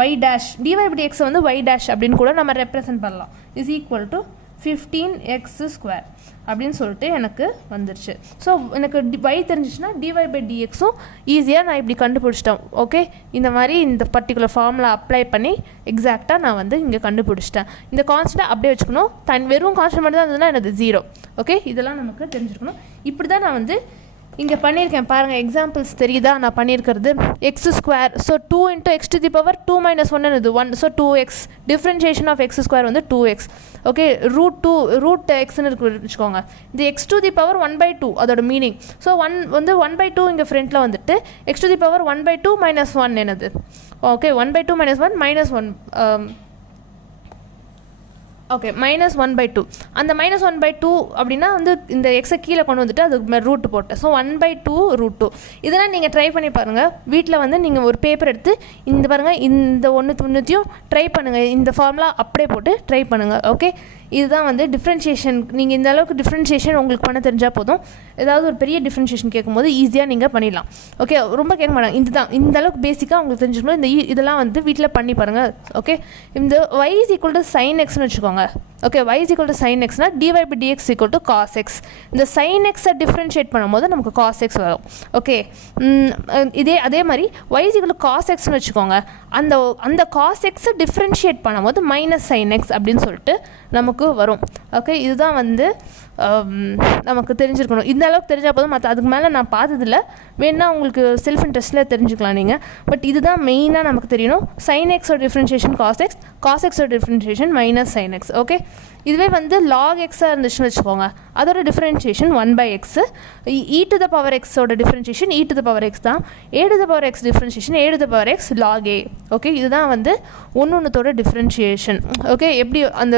y டேஷ் dy/dx வந்து y டேஷ் அப்படின்னு கூட நம்ம ரெப்ரசன்ட் பண்ணலாம். Is equal to 15x square அப்படின்னு சொல்லிட்டு எனக்கு வந்துருச்சு. ஸோ எனக்கு y தெரிஞ்சிச்சுன்னா dy/dxும் ஈஸியாக நான் இப்படி கண்டுபிடிச்சிட்டேன். ஓகே, இந்த மாதிரி இந்த பர்டிகுலர் ஃபார்முலா அப்ளை பண்ணி எக்ஸாக்டாக நான் வந்து இங்கே கண்டுபிடிச்சிட்டேன். இந்த கான்ஸ்டன்ட் அப்படியே வச்சுக்கணும், வெறும் கான்ஸ்டன்ட் மட்டும் தான் இருந்ததுன்னா எனக்கு 0. ஓகே, இதெல்லாம் நமக்கு தெரிஞ்சுக்கணும். இப்படி தான் நான் வந்து இங்கே பண்ணியிருக்கேன். பாருங்கள், எக்ஸாம்பிள்ஸ் தெரியுதா நான் பண்ணியிருக்கிறது? X square. So 2 into x to the power 2 minus 1 இது 1. So 2x. Differentiation of x square வந்து 2x. ஓகே, ரூட் எக்ஸ்ன்னு இருக்கு வச்சுக்கோங்க. இந்த எக்ஸ் டு தி பவர் 1/2 அதோட மீனிங். ஸோ 1 வந்து 1/2 இங்கே ஃப்ரண்ட்டில் வந்துட்டு X to the power 1/2 minus 1 என்னது? Okay, 1/2 minus 1 minus 1. ஓகே, -1/2. அந்த -1/2 அப்படின்னா வந்து இந்த எக்ஸை கீழே கொண்டு வந்துட்டு அதுக்கு ரூட் போட்டேன். ஸோ 1/2 √2. இதெல்லாம் நீங்கள் ட்ரை பண்ணி பாருங்கள். வீட்டில் வந்து நீங்கள் ஒரு பேப்பர் எடுத்து இந்த பாருங்கள், இந்த ஒன்றுத்தையும் ட்ரை பண்ணுங்கள். இந்த ஃபார்முலா அப்படியே போட்டு ட்ரை பண்ணுங்கள். ஓகே, இதுதான் வந்து டிஃப்ரென்ஷியேஷன். நீங்கள் இந்த அளவுக்கு டிஃப்ரென்ஷியேஷன் உங்களுக்கு பண்ண தெரிஞ்சால் போதும். ஏதாவது ஒரு பெரிய டிஃப்ரென்ஷியேஷன் கேட்கும்போது ஈஸியாக நீங்கள் பண்ணிடலாம். ஓகே, ரொம்ப கேட்க மாட்டாங்க. இதுதான் இந்த அளவுக்கு பேசிக்காக உங்களுக்கு தெரிஞ்சுக்கணும். இதெல்லாம் வந்து வீட்டில் பண்ணி பாருங்கள். ஓகே, இந்த y is equal to sin xன்னு வச்சுக்கோங்க. Okay, y is equal to sin xனா dy/dx equal to cos x. இந்த sin x டிஃப்ரென்ஷியேட் பண்ணும்போது நமக்கு cos x வரும். ஓகே, அதே மாதிரி y is equal to cos xன்னு வச்சுக்கோங்க. அந்த cos x டிஃப்ரென்ஷியேட் பண்ணும்போது -sin x அப்படின்னு சொல்லிட்டு நமக்கு வரும். ஓகே, இதுதான் வந்து நமக்கு தெரிஞ்சிருக்கணும். இந்த அளவுக்கு தெரிஞ்சால் போதும். மற்ற அதுக்கு மேலே நான் பார்த்ததில்ல, வேணா உங்களுக்கு செல்ஃப் இன்ட்ரெஸ்ட்டில் தெரிஞ்சுக்கலாம் நீங்கள். பட் இதுதான் மெயினாக நமக்கு தெரியணும். sin x differentiation cos x differentiation -sin x. Okay, இதுவே வந்து log x இருந்துச்சுன்னு வச்சுக்கோங்க, அதோட differentiation 1/x. e to the power x differentiation e to the power x தான். a to the power x differentiation a to the power x log a. Okay, இதுதான் வந்து ஒன்னொன்னத்தோட differentiation. Okay, எப்படி அந்த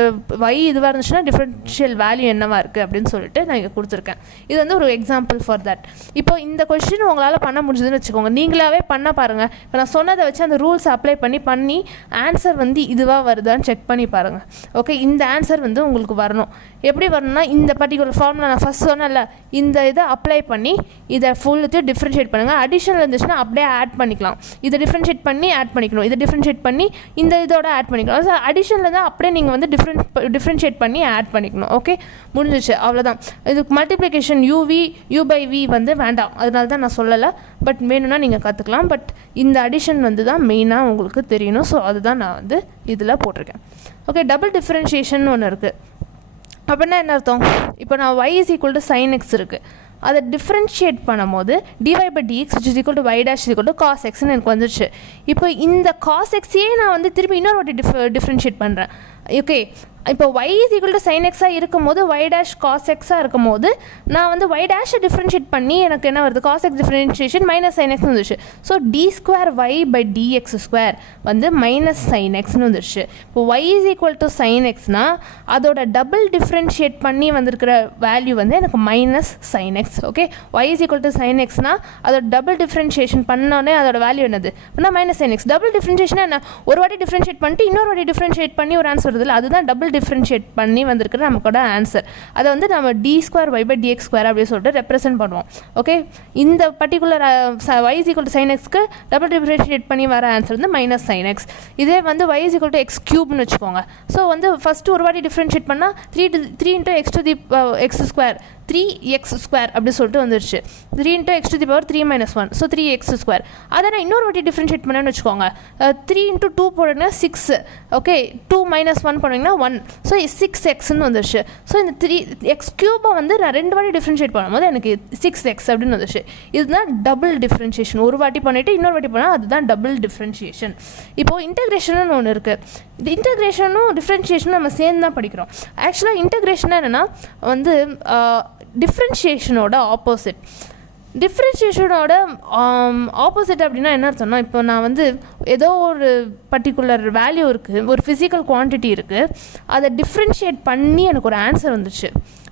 y இதுவாக இருந்துச்சுன்னா டிஃப்ரென்ஷியல் வேல்யூ என்னவா இருக்குது அப்படின்னு சொல்லிட்டு நான் இங்கே கொடுத்துருக்கேன். இது வந்து ஒரு எக்ஸாம்பிள் ஃபார் தட். இப்போ இந்த கொஸ்டின் உங்களால் பண்ண முடிஞ்சதுன்னு வச்சுக்கோங்க, நீங்களாவே பண்ண பாருங்கள். இப்போ நான் சொன்னதை வச்சு அந்த ரூல்ஸ் அப்ளை பண்ணி ஆன்சர் வந்து இதுவாக வருதான்னு செக் பண்ணி பாருங்கள். ஓகே, இந்த ஆன்சர் வந்து உங்களுக்கு வரணும். எப்படி வரணும்னா இந்த பர்டிகுலர் ஃபார்முலா நான் ஃபஸ்ட் சொன்னேன்ல, இந்த இதை அப்ளை பண்ணி இதை ஃபுல்லுத்தையும் டிஃப்ரென்ஷியேட் பண்ணுங்கள். அடிஷனல் இருந்துச்சுன்னா அப்படியே ஆட் பண்ணிக்கலாம். இதை டிஃப்ரென்ஷியேட் பண்ணி ஆட் பண்ணிக்கணும், இதை டிஃப்ரென்ஷியேட் பண்ணி இந்த இதோட ஆட் பண்ணிக்கலாம். ஸோ அடிஷனில் தான் அப்படியே நீங்கள் வந்து டிஃப்ரென்ஷியேட் பண்ணி ஆட் பண்ணிக்கணும். ஓகே, முடிஞ்சிச்சு, அவ்வளோதான். இதுக்கு மல்டிப்ளிகேஷன் u/v வந்து வேண்டாம், அதனால தான் நான் சொல்லலை. பட் வேணும்னா நீங்கள் கற்றுக்கலாம். பட் இந்த அடிஷன் வந்து தான் மெயினாக உங்களுக்கு தெரியணும். ஸோ அதுதான் நான் வந்து இதில் போட்டிருக்கேன். ஓகே, டபுள் டிஃப்ரென்ஷியேஷன் ஒன்று இருக்குது. அப்படின்னா என்ன அர்த்தம்? இப்போ நான் y is equal to sin x இருக்குது, அதை டிஃப்ரென்ஷியேட் பண்ணும்போது dy/dx which is equal to y dash is equal to cos xன்னு எனக்கு வந்துருச்சு. இப்போ இந்த cos xயே நான் வந்து திரும்பி இன்னொரு வாட்டி டிஃப்ரென்ஷியேட் பண்ணுறேன். ஓகே, இப்போ y is equal to sin x இருக்கும் போது y dash cos x இருக்கும் போது நான் வந்து y dash டிஃப்ரென்ஷியேட் பண்ணி எனக்கு என்ன வருது? cos x differentiation -sin x வந்துருச்சு. ஸோ d²y/dx ஸ்கொயர் வந்து -sin xன்னு வந்துருச்சு. இப்போ y is equal to sin xனா அதோட டபுள் டிஃப்ரென்ஷியேட் பண்ணி வந்திருக்கிற வேல்யூ வந்து எனக்கு -sin x. Okay, y is equal to sin xனா அதோட டபுள் டிஃப்ரென்ஷியேஷன் பண்ணோன்னே அதோட வேல்யூ என்னது? அப்படின்னா -sin x. டபுள் டிஃப்ரென்ஷியேஷன் என்ன? ஒரு வாட்டி டிஃப்ரென்ஷியேட் பண்ணிட்டு இன்னொரு வாட்டி டிஃப்ரென்ஷியேட் பண்ணி ஒரு ஆன்சர் வருதுல்ல, அதுதான் டபுள் டிஃப்ரென்ஷியேட் பண்ணி வந்திருக்கிற நமக்கோட ஆன்சர். அதை வந்து நம்ம d²y/dx ஸ்கொயர் அப்படின்னு சொல்லிட்டு ரெப்ரசென்ட் பண்ணுவோம். ஓகே, இந்த particular y is equal to sin xக்கு டபுள் டிஃப்ரென்ஷியேட் பண்ணி வர ஆன்சர் வந்து -sin x. இதே வந்து y is equal to x கியூப்னு வச்சுக்கோங்க. ஸோ வந்து ஃபஸ்ட்டு ஒரு வாட்டி டிஃப்ரென்ஷியேட் பண்ணால் 3 × x to the x square 3x² அப்படி சொல்லிட்டு வந்துருச்சு. 3 × x to the power 3 - 1, so 3x². அதை நான் இன்னொரு வாட்டி டிஃப்ரென்ஷியேட் பண்ணேன்னு வச்சுக்கோங்க. 3 × 2 போட்டிங்கன்னா 6, ஓகே, 2 - 1 பண்ணிங்கன்னா 1, ஸோ 6xன்னு வந்துருச்சு. ஸோ இந்த 3x³ வந்து நான் 2 வாட்டி டிஃப்ரென்ஷியேட் பண்ணும்போது எனக்கு 6x அப்படின்னு வந்துருச்சு. இதுதான் டபுள் டிஃப்ரென்ஷியேஷன். ஒரு வாட்டி பண்ணிவிட்டு இன்னொரு வாட்டி பண்ணால் அதுதான் டபுள் டிஃப்ரென்ஷியேஷன். இப்போது இன்டெகிரேஷன் ஒன்று இருக்குது. இந்த இன்டெகிரேஷனும் டிஃப்ரென்ஷியேஷனும் நம்ம சேர்ந்து தான் படிக்கிறோம். ஆக்சுவலாக இன்டெகிரேஷன் என்னென்னா வந்து டிஃப்ரென்ஷியேஷனோட ஆப்போசிட். டிஃப்ரென்ஷியேஷனோட ஆப்போசிட் அப்படின்னா என்ன அர்த்தம்னா, இப்போ நான் வந்து ஏதோ ஒரு பர்டிகுலர் வேல்யூ இருக்குது, ஒரு ஃபிசிக்கல் குவான்டிட்டி இருக்குது, அதை டிஃப்ரென்ஷியேட் பண்ணி எனக்கு ஒரு ஆன்சர் வந்துடுச்சு.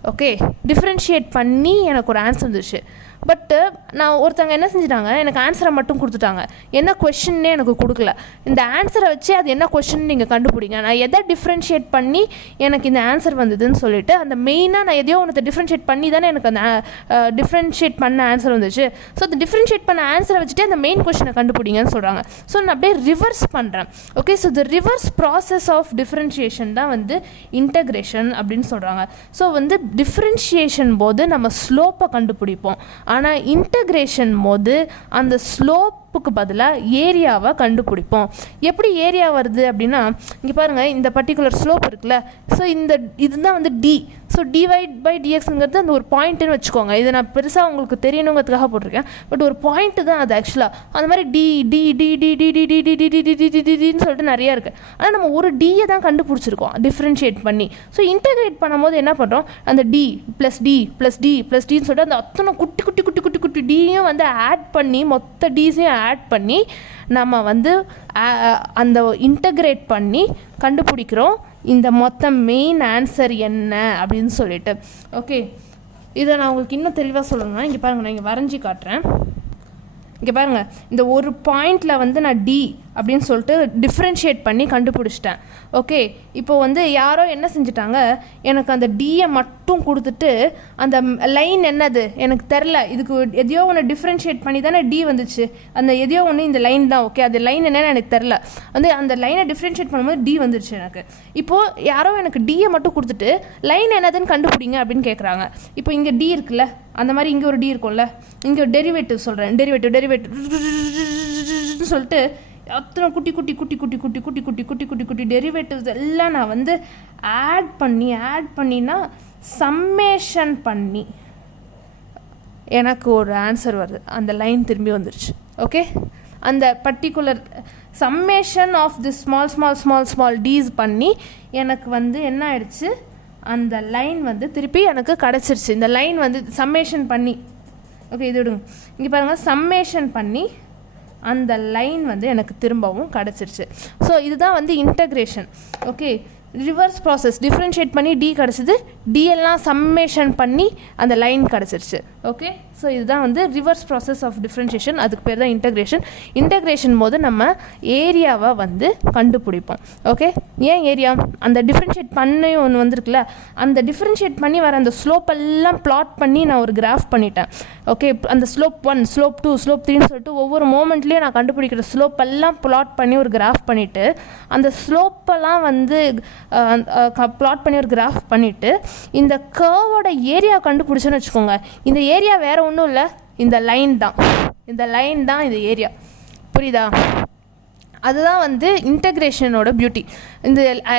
ஓகே, டிஃப்ரென்ஷியேட் பண்ணி எனக்கு ஒரு ஆன்சர் வந்துடுச்சு. பட்டு நான் ஒருத்தவங்க என்ன செஞ்சுட்டாங்க, எனக்கு ஆன்சரை மட்டும் கொடுத்துட்டாங்க, என்ன கொஷின்னே எனக்கு கொடுக்கல. இந்த ஆன்சரை வச்சு அது என்ன கொஷின் நீங்கள் கண்டுபிடிங்க, நான் எதை டிஃப்ரென்ஷியேட் பண்ணி எனக்கு இந்த ஆன்சர் வந்ததுன்னு சொல்லிட்டு அந்த மெயினாக நான் எதையோ ஒன்று டிஃப்ரென்ஷியேட் பண்ணி தானே எனக்கு அந்த டிஃப்ரென்ஷியேட் பண்ண ஆன்சர் வந்துச்சு. ஸோ அந்த டிஃப்ரென்ஷியேட் பண்ண ஆன்சரை வச்சுட்டு அந்த மெயின் கொஷினை கண்டுபிடிங்கன்னு சொல்கிறாங்க. ஸோ நான் அப்படியே ரிவர்ஸ் பண்ணுறேன். Okay, so the reverse process of differentiation தான் வந்து இன்டெகிரேஷன் அப்படின்னு சொல்கிறாங்க. ஸோ வந்து டிஃப்ரென்ஷியேஷன் போது நம்ம ஸ்லோப்பை கண்டுபிடிப்போம், ஆனால் இன்டெகிரேஷன் போது அந்த ஸ்லோப்புக்கு பதிலாக ஏரியாவை கண்டுபிடிப்போம். எப்படி ஏரியா வருது அப்படின்னா, இங்கே பாருங்கள், இந்த பர்டிகுலர் ஸ்லோப் இருக்குல்ல, ஸோ இதுதான் வந்து டி. ஸோ dy/dxங்கிறது அந்த ஒரு பாயிண்ட்டுன்னு வச்சுக்கோங்க. இதை நான் பெருசாக உங்களுக்கு தெரியணுங்கிறதுக்காக போட்டிருக்கேன், பட் ஒரு பாயிண்ட்டு தான் அது ஆக்சுவலாக. அந்த மாதிரி டின்னு சொல்லிட்டு நிறையா இருக்குது. ஆனால் நம்ம ஒரு டியை தான் கண்டுபிடிச்சிருக்கோம் டிஃப்ரென்ஷியேட் பண்ணி. ஸோ இன்டெகிரேட் பண்ணும்போது என்ன பண்ணுறோம், அந்த டி ப்ளஸ் டின்னு சொல்லிட்டு அந்த அத்தனை குட்டி குட்டி குட்டி குட்டி குட்டி டியும் வந்து ஆட் பண்ணி, மொத்த டிஸையும் ஆட் பண்ணி நம்ம வந்து அந்த இன்டெகிரேட் பண்ணி கண்டுபிடிக்கிறோம் இந்த மொத்த மெயின் ஆன்சர் என்ன அப்படின்னு சொல்லிட்டு. ஓகே, இதை நான் உங்களுக்கு இன்னும் தெளிவாக சொல்லணும்னா இங்கே பாருங்கள், நான் இங்கே வரைஞ்சி காட்டுறேன். இங்கே பாருங்கள், இந்த ஒரு பாயிண்டில் வந்து நான் டி அப்படின்னு சொல்லிட்டு டிஃப்ரென்ஷியேட் பண்ணி கண்டுபிடிச்சிட்டேன். ஓகே, இப்போ வந்து யாரோ என்ன செஞ்சுட்டாங்க, எனக்கு அந்த டியை மட்டும் கொடுத்துட்டு அந்த லைன் என்னது எனக்கு தெரில, இதுக்கு எதையோ ஒன்று டிஃப்ரென்ஷியேட் பண்ணி தானே டி வந்துச்சு, அந்த எதையோ ஒன்று இந்த லைன் தான். ஓகே, அது லைன் என்னன்னு எனக்கு தெரில, வந்து அந்த லைனை டிஃப்ரென்ஷியேட் பண்ணும்போது டி வந்துருச்சு எனக்கு. இப்போது யாரோ எனக்கு டியை மட்டும் கொடுத்துட்டு லைன் என்னதுன்னு கண்டுபிடிங்க அப்படின்னு கேட்குறாங்க. இப்போ இங்கே டி இருக்குல்ல, அந்த மாதிரி இங்கே ஒரு டி இருக்கும்ல, இங்கே ஒரு டெரிவேட்டிவ் சொல்கிறேன், டெரிவேட்டிவ் சொல்லிட்டு அத்தனை குட்டி குட்டி குட்டி குட்டி குட்டி குட்டி குட்டி குட்டி குட்டி குட்டி டெரிவேட்டிவ்ஸ் எல்லாம் நான் வந்து ஆட் பண்ணினா சம்மேஷன் பண்ணி எனக்கு ஒரு ஆன்சர் வருது, அந்த லைன் திரும்பி வந்துருச்சு. ஓகே, அந்த particular summation of the small Ds பண்ணி எனக்கு வந்து என்ன ஆயிடுச்சு, அந்த லைன் வந்து திருப்பி எனக்கு கிடச்சிருச்சு. இந்த லைன் வந்து சம்மேஷன் பண்ணி, ஓகே இது விடுங்க, இங்கே பாருங்கள், சம்மேஷன் பண்ணி அந்த லைன் வந்து எனக்கு திரும்பவும் கிடச்சிருச்சு. ஸோ இதுதான் வந்து integration. Okay, reverse process, differentiate பண்ணி டி கிடச்சிது, டி எல்லாம் சம்மேஷன் பண்ணி அந்த லைன் கிடச்சிருச்சு. ஓகே, ஸோ இதுதான் வந்து ரிவர்ஸ் ப்ராசஸ் ஆஃப் டிஃப்ரென்ஷியேஷன், அதுக்கு பேர் தான் இன்டெகிரேஷன். இன்டெகிரேஷன் போது நம்ம ஏரியாவை வந்து கண்டுபிடிப்போம். ஓகே, ஏன் ஏரியா, அந்த டிஃப்ரென்ஷியேட் பண்ணி ஒன்று வந்திருக்குல்ல, அந்த டிஃப்ரென்ஷியேட் பண்ணி வர அந்த ஸ்லோப் எல்லாம் பிளாட் பண்ணி நான் ஒரு கிராஃப் பண்ணிட்டேன். ஓகே, அந்த ஸ்லோப் 1, ஸ்லோப் 2, ஸ்லோப் 3ன்னு சொல்லிட்டு ஒவ்வொரு மோமெண்ட்லேயும் நான் கண்டுபிடிக்கிற ஸ்லோப் எல்லாம் பிளாட் பண்ணி ஒரு கிராஃப் பண்ணிவிட்டு, அந்த ஸ்லோப்பெல்லாம் வந்து பிளாட் பண்ணி ஒரு கிராஃப் பண்ணிவிட்டு இந்த கர்வோட ஏரியா கண்டுபிடிச்சோன்னு வச்சுக்கோங்க. இந்த ஏரியா வேறு ஒன்றும் இல்லை, இந்த லைன் தான் இந்த ஏரியா. புரியுதா? அதுதான் வந்து இன்டெகிரேஷனோட பியூட்டி.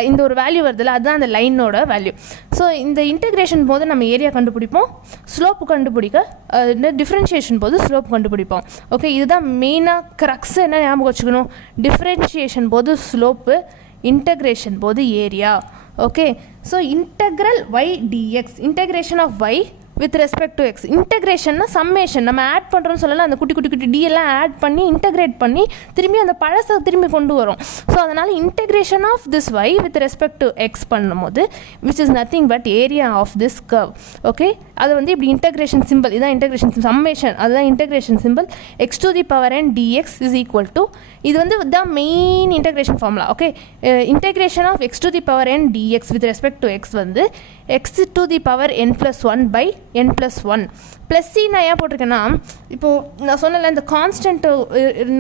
இந்த ஒரு வேல்யூ வருதுல்ல, அதுதான் அந்த லைனோட வேல்யூ. ஸோ இந்த இன்டெகிரேஷன் போது நம்ம ஏரியா கண்டுபிடிப்போம், ஸ்லோப்பு கண்டுபிடிக்க இந்த டிஃப்ரென்ஷியேஷன் போது ஸ்லோப் கண்டுபிடிப்போம். ஓகே, இதுதான் மெயினாக க்ரக்ஸ். என்ன ஞாபகம் வச்சுக்கணும், டிஃப்ரென்ஷியேஷன் போது ஸ்லோப்பு, இன்டெகிரேஷன் போது area. Okay, so integral y dx, integration of y with respect to x. இன்டெகிரேஷன்னா சம்மேஷன், நம்ம ஆட் பண்ணுறோன்னு சொல்லலாம், அந்த குட்டி குட்டி குட்டி டி எல்லாம் ஆட் பண்ணி இன்டெகிரேட் பண்ணி திரும்பி அந்த பழசை திரும்பி கொண்டு வரும். ஸோ அதனால் integration of this y with respect to x பண்ணும்போது which is nothing but area of this curve. Okay, அது வந்து இப்படி இன்டெகிரேஷன் சிம்பிள், இதுதான் இன்டெகிரேஷன் சம்மேஷன், அதுதான் integration simple. x to the power n dx is equal to, இது வந்து the main integration formula. Okay, integration of x to the power n dx with respect to x வந்து x to the power n plus 1 by n plus 1 plus C நான் ஏன் போட்டிருக்கேன்னா இப்போது நான் சொன்னல இந்த constant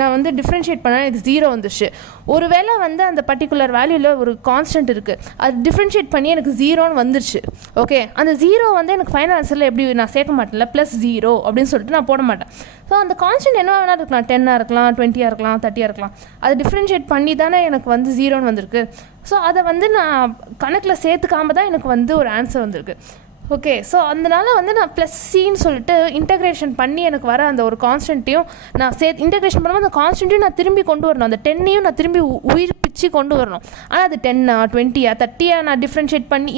நான் வந்து டிஃப்ரென்ஷியேட் பண்ணால் எனக்கு 0 வந்துச்சு. ஒருவேளை வந்து அந்த பர்டிகுலர் வேல்யூவில் ஒரு கான்ஸ்டன்ட் இருக்குது, அது டிஃப்ரென்ஷியேட் பண்ணி எனக்கு 0ன்னு வந்துருச்சு. ஓகே, அந்த 0 வந்து எனக்கு ஃபைனல் ஆன்சரில் எப்படி நான் சேர்க்க மாட்டேன்ல, ப்ளஸ் 0 அப்படின்னு சொல்லிட்டு நான் போட மாட்டேன். ஸோ அந்த கான்ஸ்டன்ட் என்ன வேணால் இருக்கலாம், 10 இருக்கலாம், 20 இருக்கலாம், 30 இருக்கலாம். அதை டிஃப்ரென்ஷியேட் பண்ணி தானே எனக்கு வந்து 0ன்னு வந்திருக்கு. ஸோ அதை வந்து நான் கணக்கில் சேர்த்துக்காம தான் எனக்கு வந்து ஒரு ஆன்சர் வந்திருக்கு. ஓகே, ஸோ அதனால வந்து நான் ப்ளஸ் சின்னு சொல்லிட்டு இன்டகிரேஷன் பண்ணி எனக்கு வர அந்த ஒரு கான்ஸ்டன்ட்டையும் நான் இன்டகிரேஷன் பண்ணும்போது அந்த கான்ஸ்டன்ட்டையும் நான் திரும்பி கொண்டு வரணும், அந்த 10ஐயும் நான் திரும்பி உயிர்ப்பிச்சு கொண்டு வரணும். ஆனால் அது 10 20 30 நான் டிஃப்ரென்ஷியேட் பண்ணி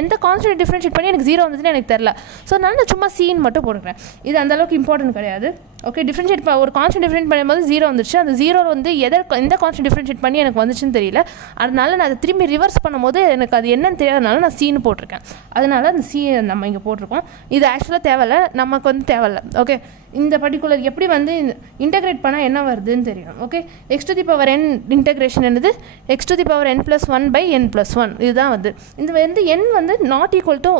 எந்த கான்ஸ்டன்ட் டிஃப்ரென்ஷியேட் பண்ணி எனக்கு 0 வந்துச்சுன்னு எனக்கு தெரில. ஸோ அதனால நான் சும்மா சீன் மட்டும் போட்டுக்கிறேன். இது அந்தளவுக்கு இம்பார்ட்டன்ட் கிடையாது. ஓகே, டிஃப்ரென்ஷியேட் ஒரு கான்ஸ்டன்ட் டிஃப்ரென்ட் பண்ணும்போது 0 வந்துச்சு. அந்த 0 வந்து எந்த கான்ஸ்டன்ட் டிஃப்ரென்ஷியேட் பண்ணி எனக்கு வந்துச்சுன்னு தெரியல. அதனால நான் அதை திரும்பி ரிவர்ஸ் பண்ணும்போது எனக்கு அது என்னன்னு தெரியாதனால நான் சீனு போட்டிருக்கேன். அதனால அந்த சி நம்ம இங்கே போட்டிருக்கோம். இது ஆக்சுவலாக தேவையில்லை, நமக்கு வந்து தேவையில்லை. ஓகே, இந்த பர்டிகுலர் எப்படி வந்து இன்டகிரேட் பண்ணால் என்ன வருதுன்னு தெரியும். Okay, x to the power n integration என்னது x to the power n plus 1 by n plus 1. இதுதான் வந்து இந்த வந்து n வந்து நாட் ஈக்குவல் டு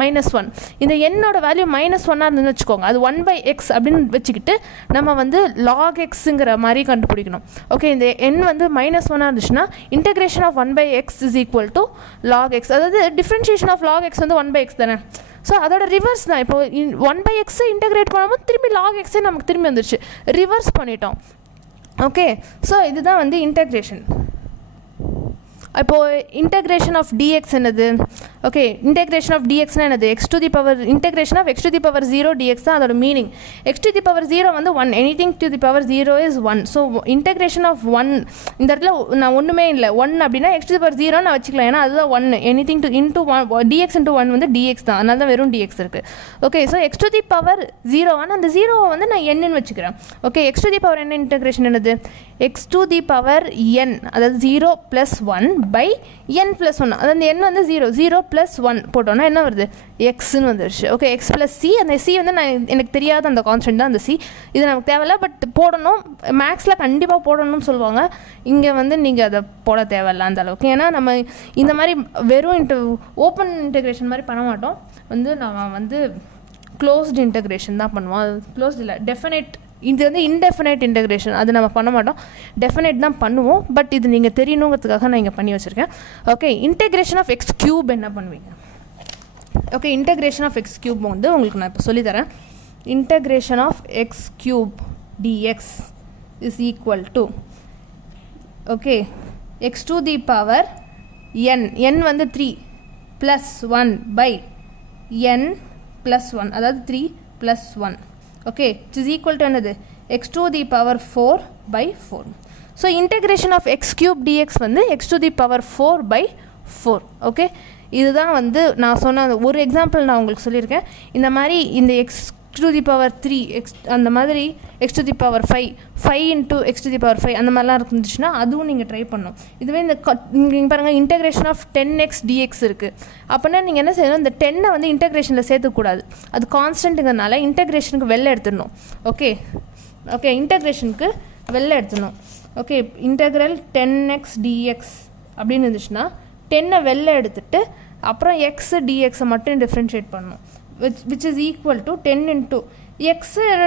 -1. இந்த என்னோட வேல்யூ -1 இருந்துன்னு வச்சுக்கோங்க, அது 1 by x அப்படின்னு வச்சுக்கிட்டு நம்ம வந்து log xங்கிற மாதிரி கண்டுபிடிக்கணும். ஓகே, இந்த n வந்து -1 இருந்துச்சுன்னா integration of 1 by x is equal to log x. அதாவது டிஃப்ரென்ஷியேஷன் ஆஃப் log x வந்து 1 by x தானே. ஸோ அதோட ரிவர்ஸ் தான். இப்போ 1 by x இன்டகிரேட் பண்ணும்போது திரும்பி log x நமக்கு திரும்பி வந்துருச்சு, ரிவர்ஸ் பண்ணிட்டோம். ஓகே, ஸோ இதுதான் வந்து இன்டகிரேஷன். இப்போது இன்டகிரேஷன் ஆஃப் dx என்னது? ஓகே, இன்டகிரேஷன் ஆஃப் dxனா என்னது? x to the power integration of x to the power 0 dx தான் அதோட meaning. x to the power 0 வந்து 1, anything to the power 0 is 1. So integration of 1 இந்த இடத்துல நான் ஒன்றுமே இல்லை, 1 அப்படின்னா x to the power 0 நான் வச்சுக்கலாம், ஏன்னா அதுதான் 1. Anything to into 1 dx into 1 வந்து dx தான், அதனால தான் வெறும் dx இருக்குது. Okay, so x to the power 0 ஆனால் அந்த 0 வந்து நான் n வச்சுக்கிறேன். Okay, x to the power n integration என்னது? x to the power n, அதாவது 0 plus 1 by n plus 1. அதாவது n வந்து 0 plus 1 போட்டோன்னா என்ன வருது? எக்ஸ்ன்னு வந்துருச்சு. Okay, X plus C. அந்த சி வந்து எனக்கு தெரியாத அந்த கான்ஸ்டன்ட் தான் அந்த சி. இது நமக்கு தேவையில்ல, பட் போடணும், மேக்ஸில் கண்டிப்பாக போடணும்னு சொல்லுவாங்க. இங்கே வந்து நீங்கள் அதை போட தேவையில்ல அந்த அளவுக்கு, ஏன்னா நம்ம இந்த மாதிரி வெறும் ஓப்பன் இன்டகிரேஷன் மாதிரி பண்ண மாட்டோம். வந்து நம்ம வந்து க்ளோஸ்டு இன்டகிரேஷன் தான் பண்ணுவோம். அது க்ளோஸ்டு இல்லை, டெஃபினைட். இது வந்து இன்டெஃபினைட் இன்டகிரேஷன், அது நம்ம பண்ண மாட்டோம், டெஃபினைட் தான் பண்ணுவோம். பட் இது நீங்கள் தெரியணுங்கிறதுக்காக நான் இங்கே பண்ணி வச்சுருக்கேன். Okay, integration of x cube என்ன பண்ணுவீங்க? Okay, integration of x cube வந்து உங்களுக்கு நான் இப்போ சொல்லித்தரேன். Integration of x cube dx is equal to, okay, x to the power n வந்து 3 + 1 by n plus 1, அதாவது 3 plus 1. Okay, it is equal to என்னது? x to the power 4 by 4. So integration of x cube dx வந்து x to the power 4 by 4. Okay, இதுதான் வந்து நான் சொன்ன ஒரு example நான் உங்களுக்கு சொல்லியிருக்கேன். இந்த மாதிரி இந்த x to the power 3 அந்த மாதிரி x to the power 5 into x to the power 5 அந்த மாதிரிலாம் இருந்துச்சுன்னா அதுவும் நீங்கள் ட்ரை பண்ணணும். இதுவே இந்த நீங்கள் பாருங்கள், இன்டகிரேஷன் ஆஃப் 10x dx இருக்குது. அப்படின்னா நீங்கள் என்ன செய்யணும்? இந்த 10 வந்து இன்டகிரேஷனில் சேர்த்துக்கூடாது, அது கான்ஸ்டன்ட்டுங்கிறதுனால இன்டகிரேஷனுக்கு வெளில எடுத்துடணும். ஓகே, இன்டகிரேஷனுக்கு வெளில எடுத்துடணும். ஓகே, இன்டகிரல் 10x dx அப்படின்னு இருந்துச்சுன்னா 10 வெளில எடுத்துட்டு அப்புறம் x dx மட்டும் டிஃப்ரென்ஷியேட் பண்ணணும். which is equal to 10 into x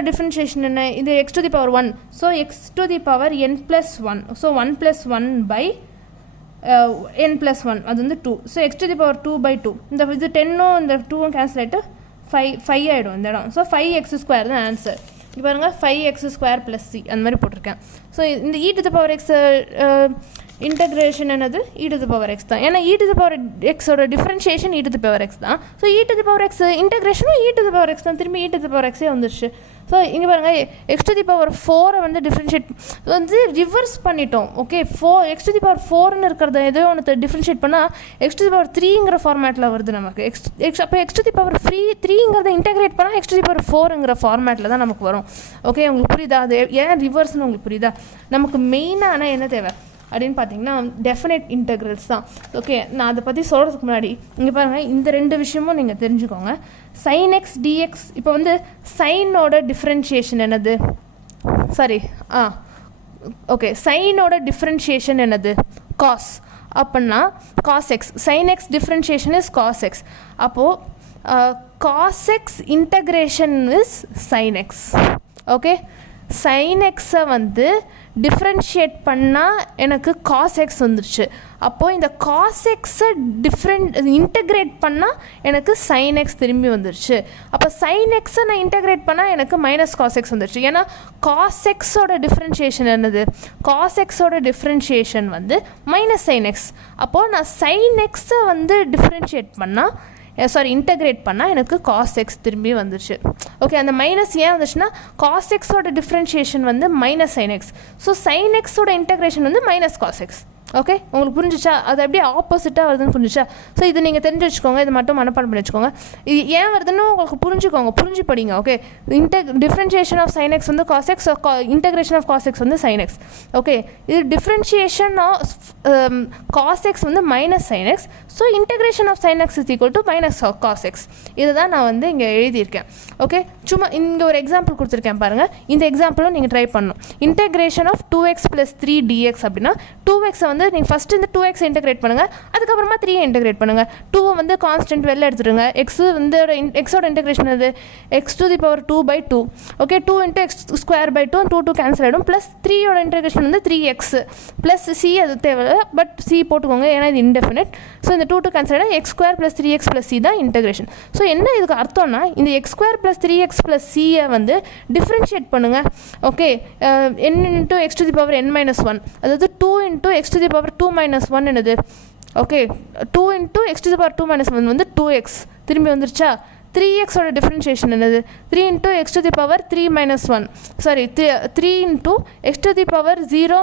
differentiation என்ன? இது x to the power 1. So x to the power n plus 1. So 1 plus 1 by n plus 1, அது வந்து 2. So x to the power 2 by 2. இந்த இது 10 இந்த 2 cancel ஆகிட்டு 5 ஆகிடும் இந்த இடம். ஸோ 5x ஸ்கொயர் தான் ஆன்சர். இப்போ பாருங்கள், 5x ஸ்கொயர் ப்ளஸ் சி அந்த மாதிரி போட்டிருக்கேன். ஸோ இந்த e to the power x integration என்னது? e to the power x தான், ஏன்னா e to the power xோட differentiation e to the power x தான். So e to the power x இன்டகிரேஷனும் e to the power x தான், திரும்பி e to the power x வந்துருச்சு. So இங்கே பாருங்கள், x to the power 4 வந்து differentiate வந்து ரிவர்ஸ் பண்ணிட்டோம். Okay, x to the power 4ன்னு இருக்கிறத ஏதோ ஒன்று டிஃப்ரென்ஷியேட் பண்ணால் x to the power 3ங்கிற ஃபார்மேட்டில் வருது நமக்கு. அப்போ x to the power 3ங்கிறத இன்டகிரேட் பண்ணால் x to the power 4ங்கிற ஃபார்மேட்டில் தான் நமக்கு வரும். ஓகே, உங்களுக்கு புரியுதா? அது ஏன் ரிவர்ஸ்னு உங்களுக்கு புரியுதா? நமக்கு மெயினாக ஆனால் என்ன தேவை அப்படின்னு பார்த்தீங்கன்னா டெஃபினைட் இன்டெக்ரல்ஸ் தான். ஓகே, நான் அதை பற்றி சொல்கிறதுக்கு முன்னாடி இங்கே பாருங்கள், இந்த ரெண்டு விஷயமும் நீங்கள் தெரிஞ்சுக்கோங்க. sin x dx, இப்போ வந்து சைனோட டிஃப்ரென்ஷியேஷன் என்னது? சாரி, ஓகே, சைனோட டிஃப்ரென்ஷியேஷன் என்னது? காஸ். அப்படின்னா cos x, sin x differentiation is cos x. அப்போது cos x integration is sin x. Okay, sin x-ஐ வந்து டிஃப்ரென்ஷியேட் பண்ணால் எனக்கு cos x வந்துருச்சு. அப்போது இந்த cos x-ஐ இன்டெக்ரேட் பண்ணால் எனக்கு sin x திரும்பி வந்துருச்சு. அப்போ sin x-ஐ நான் இன்டெக்ரேட் பண்ணால் எனக்கு மைனஸ் cos x வந்துருச்சு. ஏன்னா cos x-ஓட டிஃப்ரென்ஷியேஷன் என்னது? cos x-ஓட டிஃப்ரென்ஷியேஷன் வந்து மைனஸ் sin x. அப்போது நான் sin x-ஐ வந்து டிஃப்ரென்ஷியேட் பண்ணால் இன்டெகிரேட் பண்ணால் எனக்கு cos x திரும்பி வந்துச்சு. ஓகே, அந்த மைனஸ் ஏன் வந்துச்சுன்னா cos x-ஓட டிஃப்ரென்ஷியேஷன் வந்து minus sin x. So sin x-ஓட இன்டெகிரேஷன் வந்து மைனஸ் cos x. ஓகே, உங்களுக்கு புரிஞ்சிச்சா? அது அப்படியே ஆப்போசிட்டாக வருதுன்னு புரிஞ்சிச்சா? ஸோ இது நீங்கள் தெரிஞ்சு வச்சுக்கோங்க, இது மட்டும் மனப்பாடம் பண்ணி வச்சுக்கோங்க. இது ஏன் வருதுன்னு உங்களுக்கு புரிஞ்சு படிங்க. Okay, differentiation of sin x வந்து cos x, integration of cos x வந்து sin x. ஓகே, இது டிஃப்ரென்ஷியேஷன் ஆஃப் cos x வந்து minus sin x. So integration of sin x is equal to minus cos x. இதுதான் நான் வந்து இங்கே எழுதியிருக்கேன். Okay, சும்மா இங்கே ஒரு எக்ஸாம்பிள் கொடுத்துருக்கேன் பாருங்கள். இந்த எக்ஸாம்பிளும் நீங்கள் ட்ரை பண்ணணும். இன்டெகிரேஷன் ஆஃப் 2x + 3dx அப்படின்னா 2x வந்து நீங்கள் ஃபஸ்ட்டு இந்த 2x இன்டெகிரேட் பண்ணுங்கள், அதுக்கப்புறமா 3 இன்டெகிரேட் பண்ணுங்கள். 2 வந்து கான்ஸ்டன்ட் வெளில எடுத்துடுங்க. எக்ஸ் வந்து எக்ஸோட இன்டெகிரேஷன் அது x⁴2/2. ஓகே, 2 × x² 2 கேன்சல் ஆகிடும். ப்ளஸ் 3யோட இன்டெகிரேஷன் வந்து 3x ப்ளஸ் c. அது தேவை, பட் c போட்டுக்கோங்க ஏன்னா இது இன்டெஃபினிட். ஸோ இந்த 2 கேன்சல் ஆகிடும். x² + 3x + c தான் இன்டெகிரேஷன். ஸோ என்ன இதுக்கு அர்த்தம்னா இந்த x² + 3x + c-ஐ வந்து டிஃப்ரென்ஷியேட் பண்ணுங்கள். ஓகே, n × x⁴n - 1, அதாவது 2 × x⁴2 - 1 என்னது? ஓகே, 2 × x⁴2 - 1 வந்து 2x திரும்பி வந்துருச்சா? 3x-ஓட டிஃப்ரென்ஷியேஷன் என்னது? 3 × x⁴3 - 1, சாரி 3 × x⁴0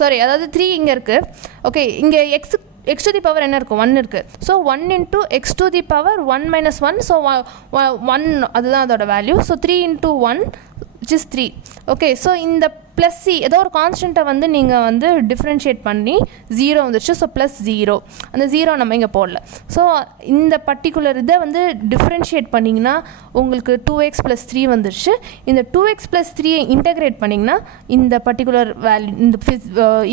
சாரி, அதாவது 3 இங்கே இருக்குது. ஓகே, இங்கே x⁴ என்ன இருக்கும்? 1 இருக்குது. ஸோ 1 × x⁴1 - 1, ஸோ 1 அதுதான் அதோட value. So 3 × 1 which is 3. Okay, so இந்த ப்ளஸ் சி ஏதோ ஒரு கான்ஸ்டண்ட்டை வந்து நீங்கள் வந்து டிஃப்ரென்ஷியேட் பண்ணி 0 வந்துருச்சு. ஸோ ப்ளஸ் 0, அந்த 0 நம்ம இங்கே போடல. ஸோ இந்த பர்டிகுலர் இதை வந்து டிஃப்ரென்ஷியேட் பண்ணிங்கன்னா உங்களுக்கு 2x + 3 வந்துருச்சு. இந்த 2x + 3 இன்டெகிரேட் பண்ணிங்கன்னா இந்த பர்டிகுலர் வேல்யூ, இந்த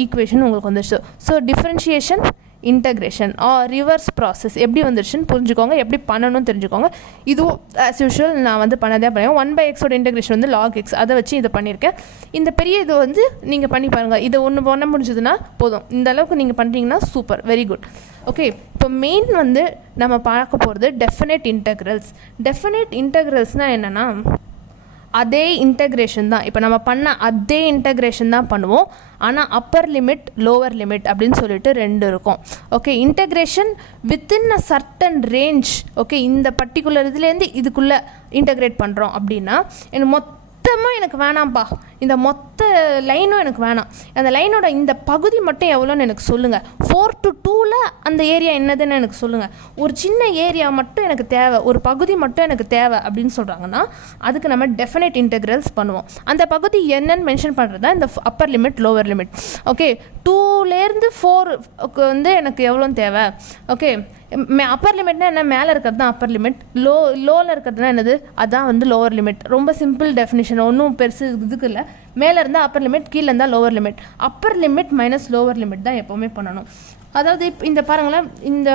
ஈக்குவேஷன் உங்களுக்கு வந்துருச்சு. So differentiation, integration are reverse process எப்படி வந்துருச்சுன்னு புரிஞ்சுக்கோங்க, எப்படி பண்ணணும்னு தெரிஞ்சுக்கோங்க. இதுவும் ஆஸ் யூஷுவல் நான் வந்து பண்ணதே பண்ணுவேன். 1/x-ஓட இன்டெகிரேஷன் வந்து log x, அதை வச்சு இதை பண்ணியிருக்கேன். இந்த பெரிய இது வந்து நீங்கள் பண்ணி பாருங்கள். இதை ஒன்று பண்ண முடிஞ்சதுன்னா போதும். இந்த அளவுக்கு நீங்கள் பண்ணுறீங்கன்னா சூப்பர், வெரி குட். ஓகே, இப்போ மெயின் வந்து நம்ம பார்க்க போகிறது டெஃபினட் இன்டெக்ரல்ஸ். டெஃபினட் இன்டெக்ரல்ஸ்னால் என்னென்னா அதே இன்டெக்ரேஷன் தான். இப்போ நம்ம பண்ண அதே இன்டெக்ரேஷன் தான் பண்ணுவோம், ஆனால் அப்பர் லிமிட் லோவர் லிமிட் அப்படின்னு சொல்லிட்டு 2 இருக்கும். Okay, integration within a certain range. Okay, இந்த பர்டிகுலர் இதுலேருந்து இதுக்குள்ளே இன்டெக்ரேட் பண்ணுறோம் அப்படின்னா எனக்கு வேணாம்ப்பா, இந்த மொத்த லைனும் எனக்கு வேணாம், அந்த லைனோட இந்த பகுதி மட்டும் எவ்வளோன்னு எனக்கு சொல்லுங்கள். 4 to 2ல் அந்த ஏரியா என்னதுன்னு எனக்கு சொல்லுங்கள். ஒரு சின்ன ஏரியா மட்டும் எனக்கு தேவை, ஒரு பகுதி மட்டும் எனக்கு தேவை அப்படின்னு சொல்கிறாங்கன்னா அதுக்கு நம்ம டெஃபினட் இன்டெக்ரல்ஸ் பண்ணுவோம். அந்த பகுதி என்னன்னு மென்ஷன் பண்ணுறது தான் இந்த upper limit lower limit. Okay, 2லேருந்து 4 வந்து எனக்கு எவ்வளோன்னு தேவை? ஓகே, அப்பர் லிமிட்னா என்ன? மேலே இருக்கிறது தான் அப்பர் லிமிட். லோவில் இருக்கிறதுனா என்னது? அதுதான் வந்து லோவர் லிமிட். ரொம்ப சிம்பிள் டெஃபினிஷன், ஒன்றும் பெருசு இதுக்கு இல்லை. மேலே இருந்தால் அப்பர் லிமிட், கீழே இருந்தால் lower limit. Appar limit minus lower limit தான் எப்போவுமே பண்ணணும். அதாவது இந்த பாருங்களேன், இந்த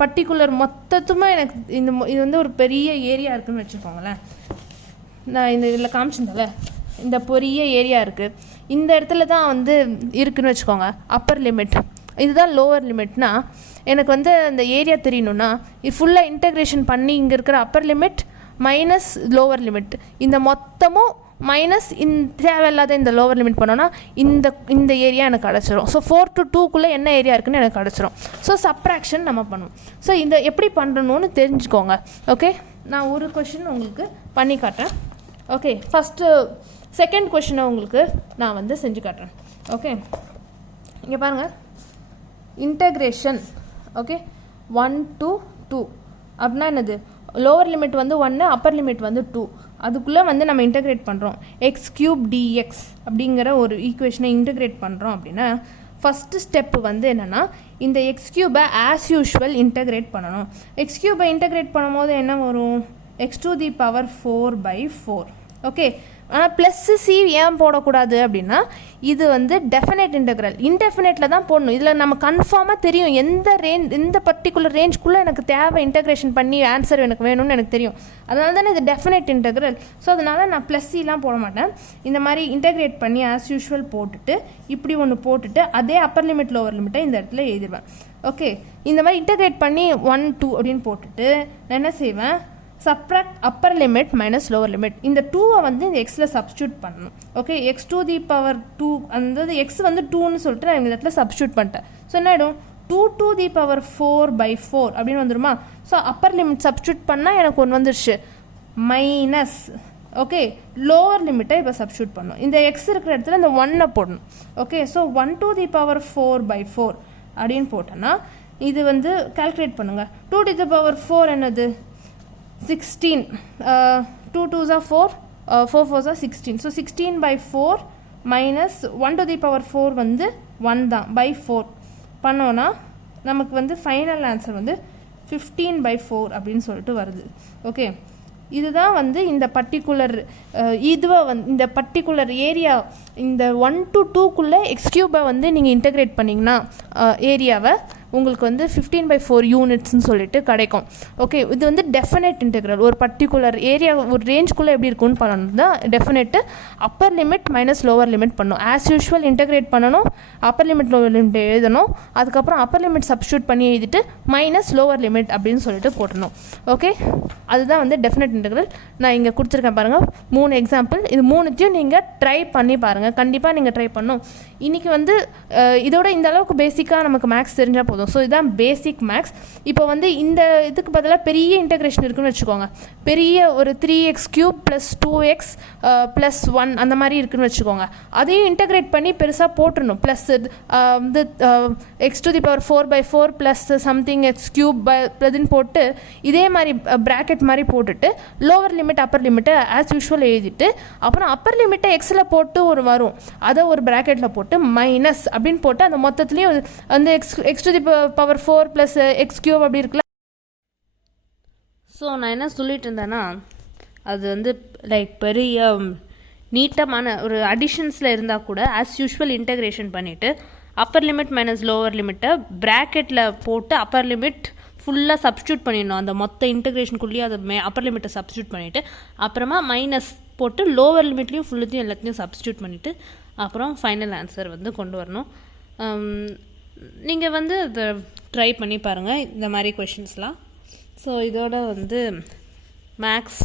பர்டிகுலர் மொத்தத்துமே எனக்கு இது வந்து ஒரு பெரிய ஏரியா இருக்குதுன்னு வச்சுக்கோங்களேன். நான் இந்த இதில் காமிச்சிருந்தால இந்த பெரிய ஏரியா இருக்குது, இந்த இடத்துல தான் வந்து இருக்குதுன்னு வச்சுக்கோங்க அப்பர் லிமிட். இதுதான் லோவர் லிமிட்னா எனக்கு வந்து அந்த ஏரியா தெரியணும்னா ஃபுல்லாக இன்டெக்ரேஷன் பண்ணி இங்கே இருக்கிற Appar limit minus lower limit, இந்த மொத்தமும் மைனஸ் தேவையில்லாத இந்த லோவர் லிமிட் பண்ணோன்னா இந்த ஏரியா எனக்கு கிடச்சிரும். ஸோ 4 to 2க்குள்ளே என்ன ஏரியா இருக்குன்னு எனக்கு கிடச்சிரும். ஸோ சப்ராக்ஷன் நம்ம பண்ணுவோம். ஸோ இந்த எப்படி பண்ணணும்னு தெரிஞ்சுக்கோங்க. ஓகே, நான் ஒரு கொஷின் உங்களுக்கு பண்ணி காட்டுறேன். ஓகே, செகண்ட் கொஷினை உங்களுக்கு நான் வந்து செஞ்சு காட்டுறேன். ஓகே, இங்கே பாருங்கள், இன்டெக்ரேஷன். ஓகே, 1 to 2 அப்படின்னா என்னது? லோவர் லிமிட் வந்து 1, அப்பர் லிமிட் வந்து 2. அதுக்குள்ளே வந்து நம்ம இன்டெகிரேட் பண்ணுறோம். x³ dx அப்படிங்கிற ஒரு ஈக்குவேஷனை இன்டெகிரேட் பண்ணுறோம் அப்படின்னா ஃபஸ்ட்டு ஸ்டெப்பு வந்து என்னென்னா இந்த x³ ஆஸ் யூஷுவல் இன்டெகிரேட் பண்ணணும். x³ இன்டெகிரேட் பண்ணும்போது என்ன வரும்? x⁴/4. ஓகே, ஆனால் ப்ளஸ் சி ஏன் போடக்கூடாது அப்படின்னா இது வந்து டெஃபினைட் இன்டெக்ரல், இன்டெஃபினைட்டில் தான் போடணும். இதில் நம்ம கன்ஃபார்மாக தெரியும் எந்த பர்டிகுலர் ரேஞ்சுக்குள்ளே எனக்கு தேவை இன்டெக்ரேஷன் பண்ணி ஆன்சர் எனக்கு வேணும்னு எனக்கு தெரியும். அதனால தானே இது டெஃபினைட் இன்டெக்ரல். ஸோ அதனால் நான் ப்ளஸ் சிலாம் போட மாட்டேன். இந்த மாதிரி இன்டெகிரேட் பண்ணி ஆஸ் யூஷுவல் போட்டுட்டு இப்படி ஒன்று போட்டுட்டு அதே அப்பர் லிமிட் லோவர் லிமிட்டை இந்த இடத்துல எழுதிடுவேன். ஓகே, இந்த மாதிரி இன்டெகிரேட் பண்ணி 1 2 அப்படின்னு போட்டுட்டு நான் என்ன செய்வேன், subtract Appar limit minus lower limit. இந்த 2-ஐ வந்து இந்த எக்ஸில் சப்ஸ்டியூட் பண்ணணும். Okay, x to the power 2 அந்த எக்ஸ் வந்து 2ன்னு சொல்லிட்டு நான் இந்த இடத்துல சப்ஸ்டியூட் பண்ணிட்டேன். ஸோ என்ன ஆகிடும், 2 to the power 4/4 அப்படின்னு வந்துடுமா. ஸோ அப்பர் லிமிட் சப்ஸ்டியூட் பண்ணால் எனக்கு ஒன்று வந்துருச்சு மைனஸ். ஓகே, லோவர் லிமிட்டை இப்போ சப்ஸ்டியூட் பண்ணணும். இந்த எக்ஸ் இருக்கிற இடத்துல இந்த 1-ஐ போடணும். Okay, so 1 to the power 4/4 அப்படின்னு போட்டோன்னா இது வந்து கால்குலேட் பண்ணுங்கள். 2 to the power 4 என்னது 16, 2 2s are 4, 4 4s are 16. So 16/4 minus 1 to the power 4 வந்து 1 தான் by 4 பண்ணோன்னா நமக்கு வந்து ஃபைனல் ஆன்சர் வந்து 15/4 அப்படின்னு சொல்லிட்டு வருது. ஓகே, இதுதான் வந்து இந்த பர்டிகுலர் இந்த பர்டிகுலர் ஏரியா இந்த 1 to 2க்குள்ளே எக்ஸ் கியூபை வந்து நீங்கள் இன்டெகிரேட் பண்ணிங்கன்னா ஏரியாவை உங்களுக்கு வந்து 15/4 யூனிட்ஸ்ன்னு சொல்லிட்டு கிடைக்கும். ஓகே, இது வந்து டெஃபினைட் இன்டெக்ரல். ஒரு பர்டிகுலர் ஏரியா ஒரு ரேஞ்சுக்குள்ளே எப்படி இருக்குன்னு பண்ணணும் தான் definite. Upper limit minus lower limit பண்ணணும். ஆஸ் யூஷுவல் இன்டெகிரேட் பண்ணணும், அப்பர் லிமிட் லோவர் லிமிட் எழுதணும், அதுக்கப்புறம் அப்பர் லிமிட் சப்ஸ்டியூட் பண்ணி எழுதிட்டு மைனஸ் லோவர் லிமிட் அப்படின்னு சொல்லிட்டு போட்டணும். ஓகே, அதுதான் வந்து டெஃபினைட் இன்டெக்ரல். நான் இங்கே கொடுத்துருக்கேன் பாருங்கள் 3 எக்ஸாம்பிள். இது 3த்தையும் நீங்கள் ட்ரை பண்ணி பாருங்கள். கண்டிப்பாக நீங்கள் ட்ரை பண்ணணும். இன்றைக்கி வந்து இதோட இந்த அளவுக்கு பேசிக்காக நமக்கு மேக்ஸ் தெரிஞ்சால் போதும். ஸோ இதுதான் பேசிக் மேக்ஸ். இப்போ வந்து இந்த இதுக்கு பதிலாக பெரிய இன்டெகிரேஷன் இருக்குன்னு வச்சுக்கோங்க. பெரிய ஒரு 3x³ + 2x + 1 அந்த மாதிரி இருக்குன்னு வச்சுக்கோங்க. அதையும் இன்டெகிரேட் பண்ணி பெருசாக போட்டுடணும். ப்ளஸ் வந்து x to the power 4/4 plus something x³ ப்ளஸ்ன்னு போட்டு இதே மாதிரி ப்ராக்கெட் மாதிரி போட்டுட்டு லோவர் லிமிட் அப்பர் லிமிட்டை ஆஸ் யூஷுவல் எழுதிட்டு அப்புறம் அப்பர் லிமிட்டை எக்ஸில் போட்டு ஒரு வரும், அதை ஒரு ப்ராக்கெட்டில் போட்டு மைனஸ் அப்படின்னு போட்டு அந்த மொத்தத்துலேயும் அந்த x to the power 4 + x³ அப்படி இருக்குல்ல. ஸோ நான் என்ன சொல்லிட்டு இருந்தேன்னா அது வந்து லைக் பெரிய நீட்டமான ஒரு அடிஷன்ஸில் இருந்தால் கூட ஆஸ் யூஷுவல் இன்டெகிரேஷன் பண்ணிவிட்டு அப்பர் லிமிட் மைனஸ் லோவர் லிமிட்டை ப்ராக்கெட்டில் போட்டு அப்பர் லிமிட் ஃபுல்லாக சப்ஸ்டியூட் பண்ணிடணும். அந்த மொத்த இன்டெகிரேஷனுக்குள்ளேயே அதை அப்பர் லிமிட்டை சப்ஸ்டியூட் பண்ணிவிட்டு அப்புறமா மைனஸ் போட்டு லோவர் லிமிட்லேயும் ஃபுல்லுத்தையும் எல்லாத்தையும் சப்ஸ்டியூட் பண்ணிவிட்டு அப்புறம் ஃபைனல் ஆன்சர் வந்து கொண்டு வரணும். நீங்கள் வந்து அதை ட்ரை பண்ணி பாருங்கள் இந்த மாதிரி கொஷின்ஸ்லாம். ஸோ இதோட வந்து மேக்ஸ்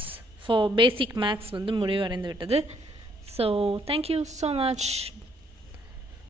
பேசிக் மேக்ஸ் வந்து முடிவடைந்து விட்டது. So thank you so much.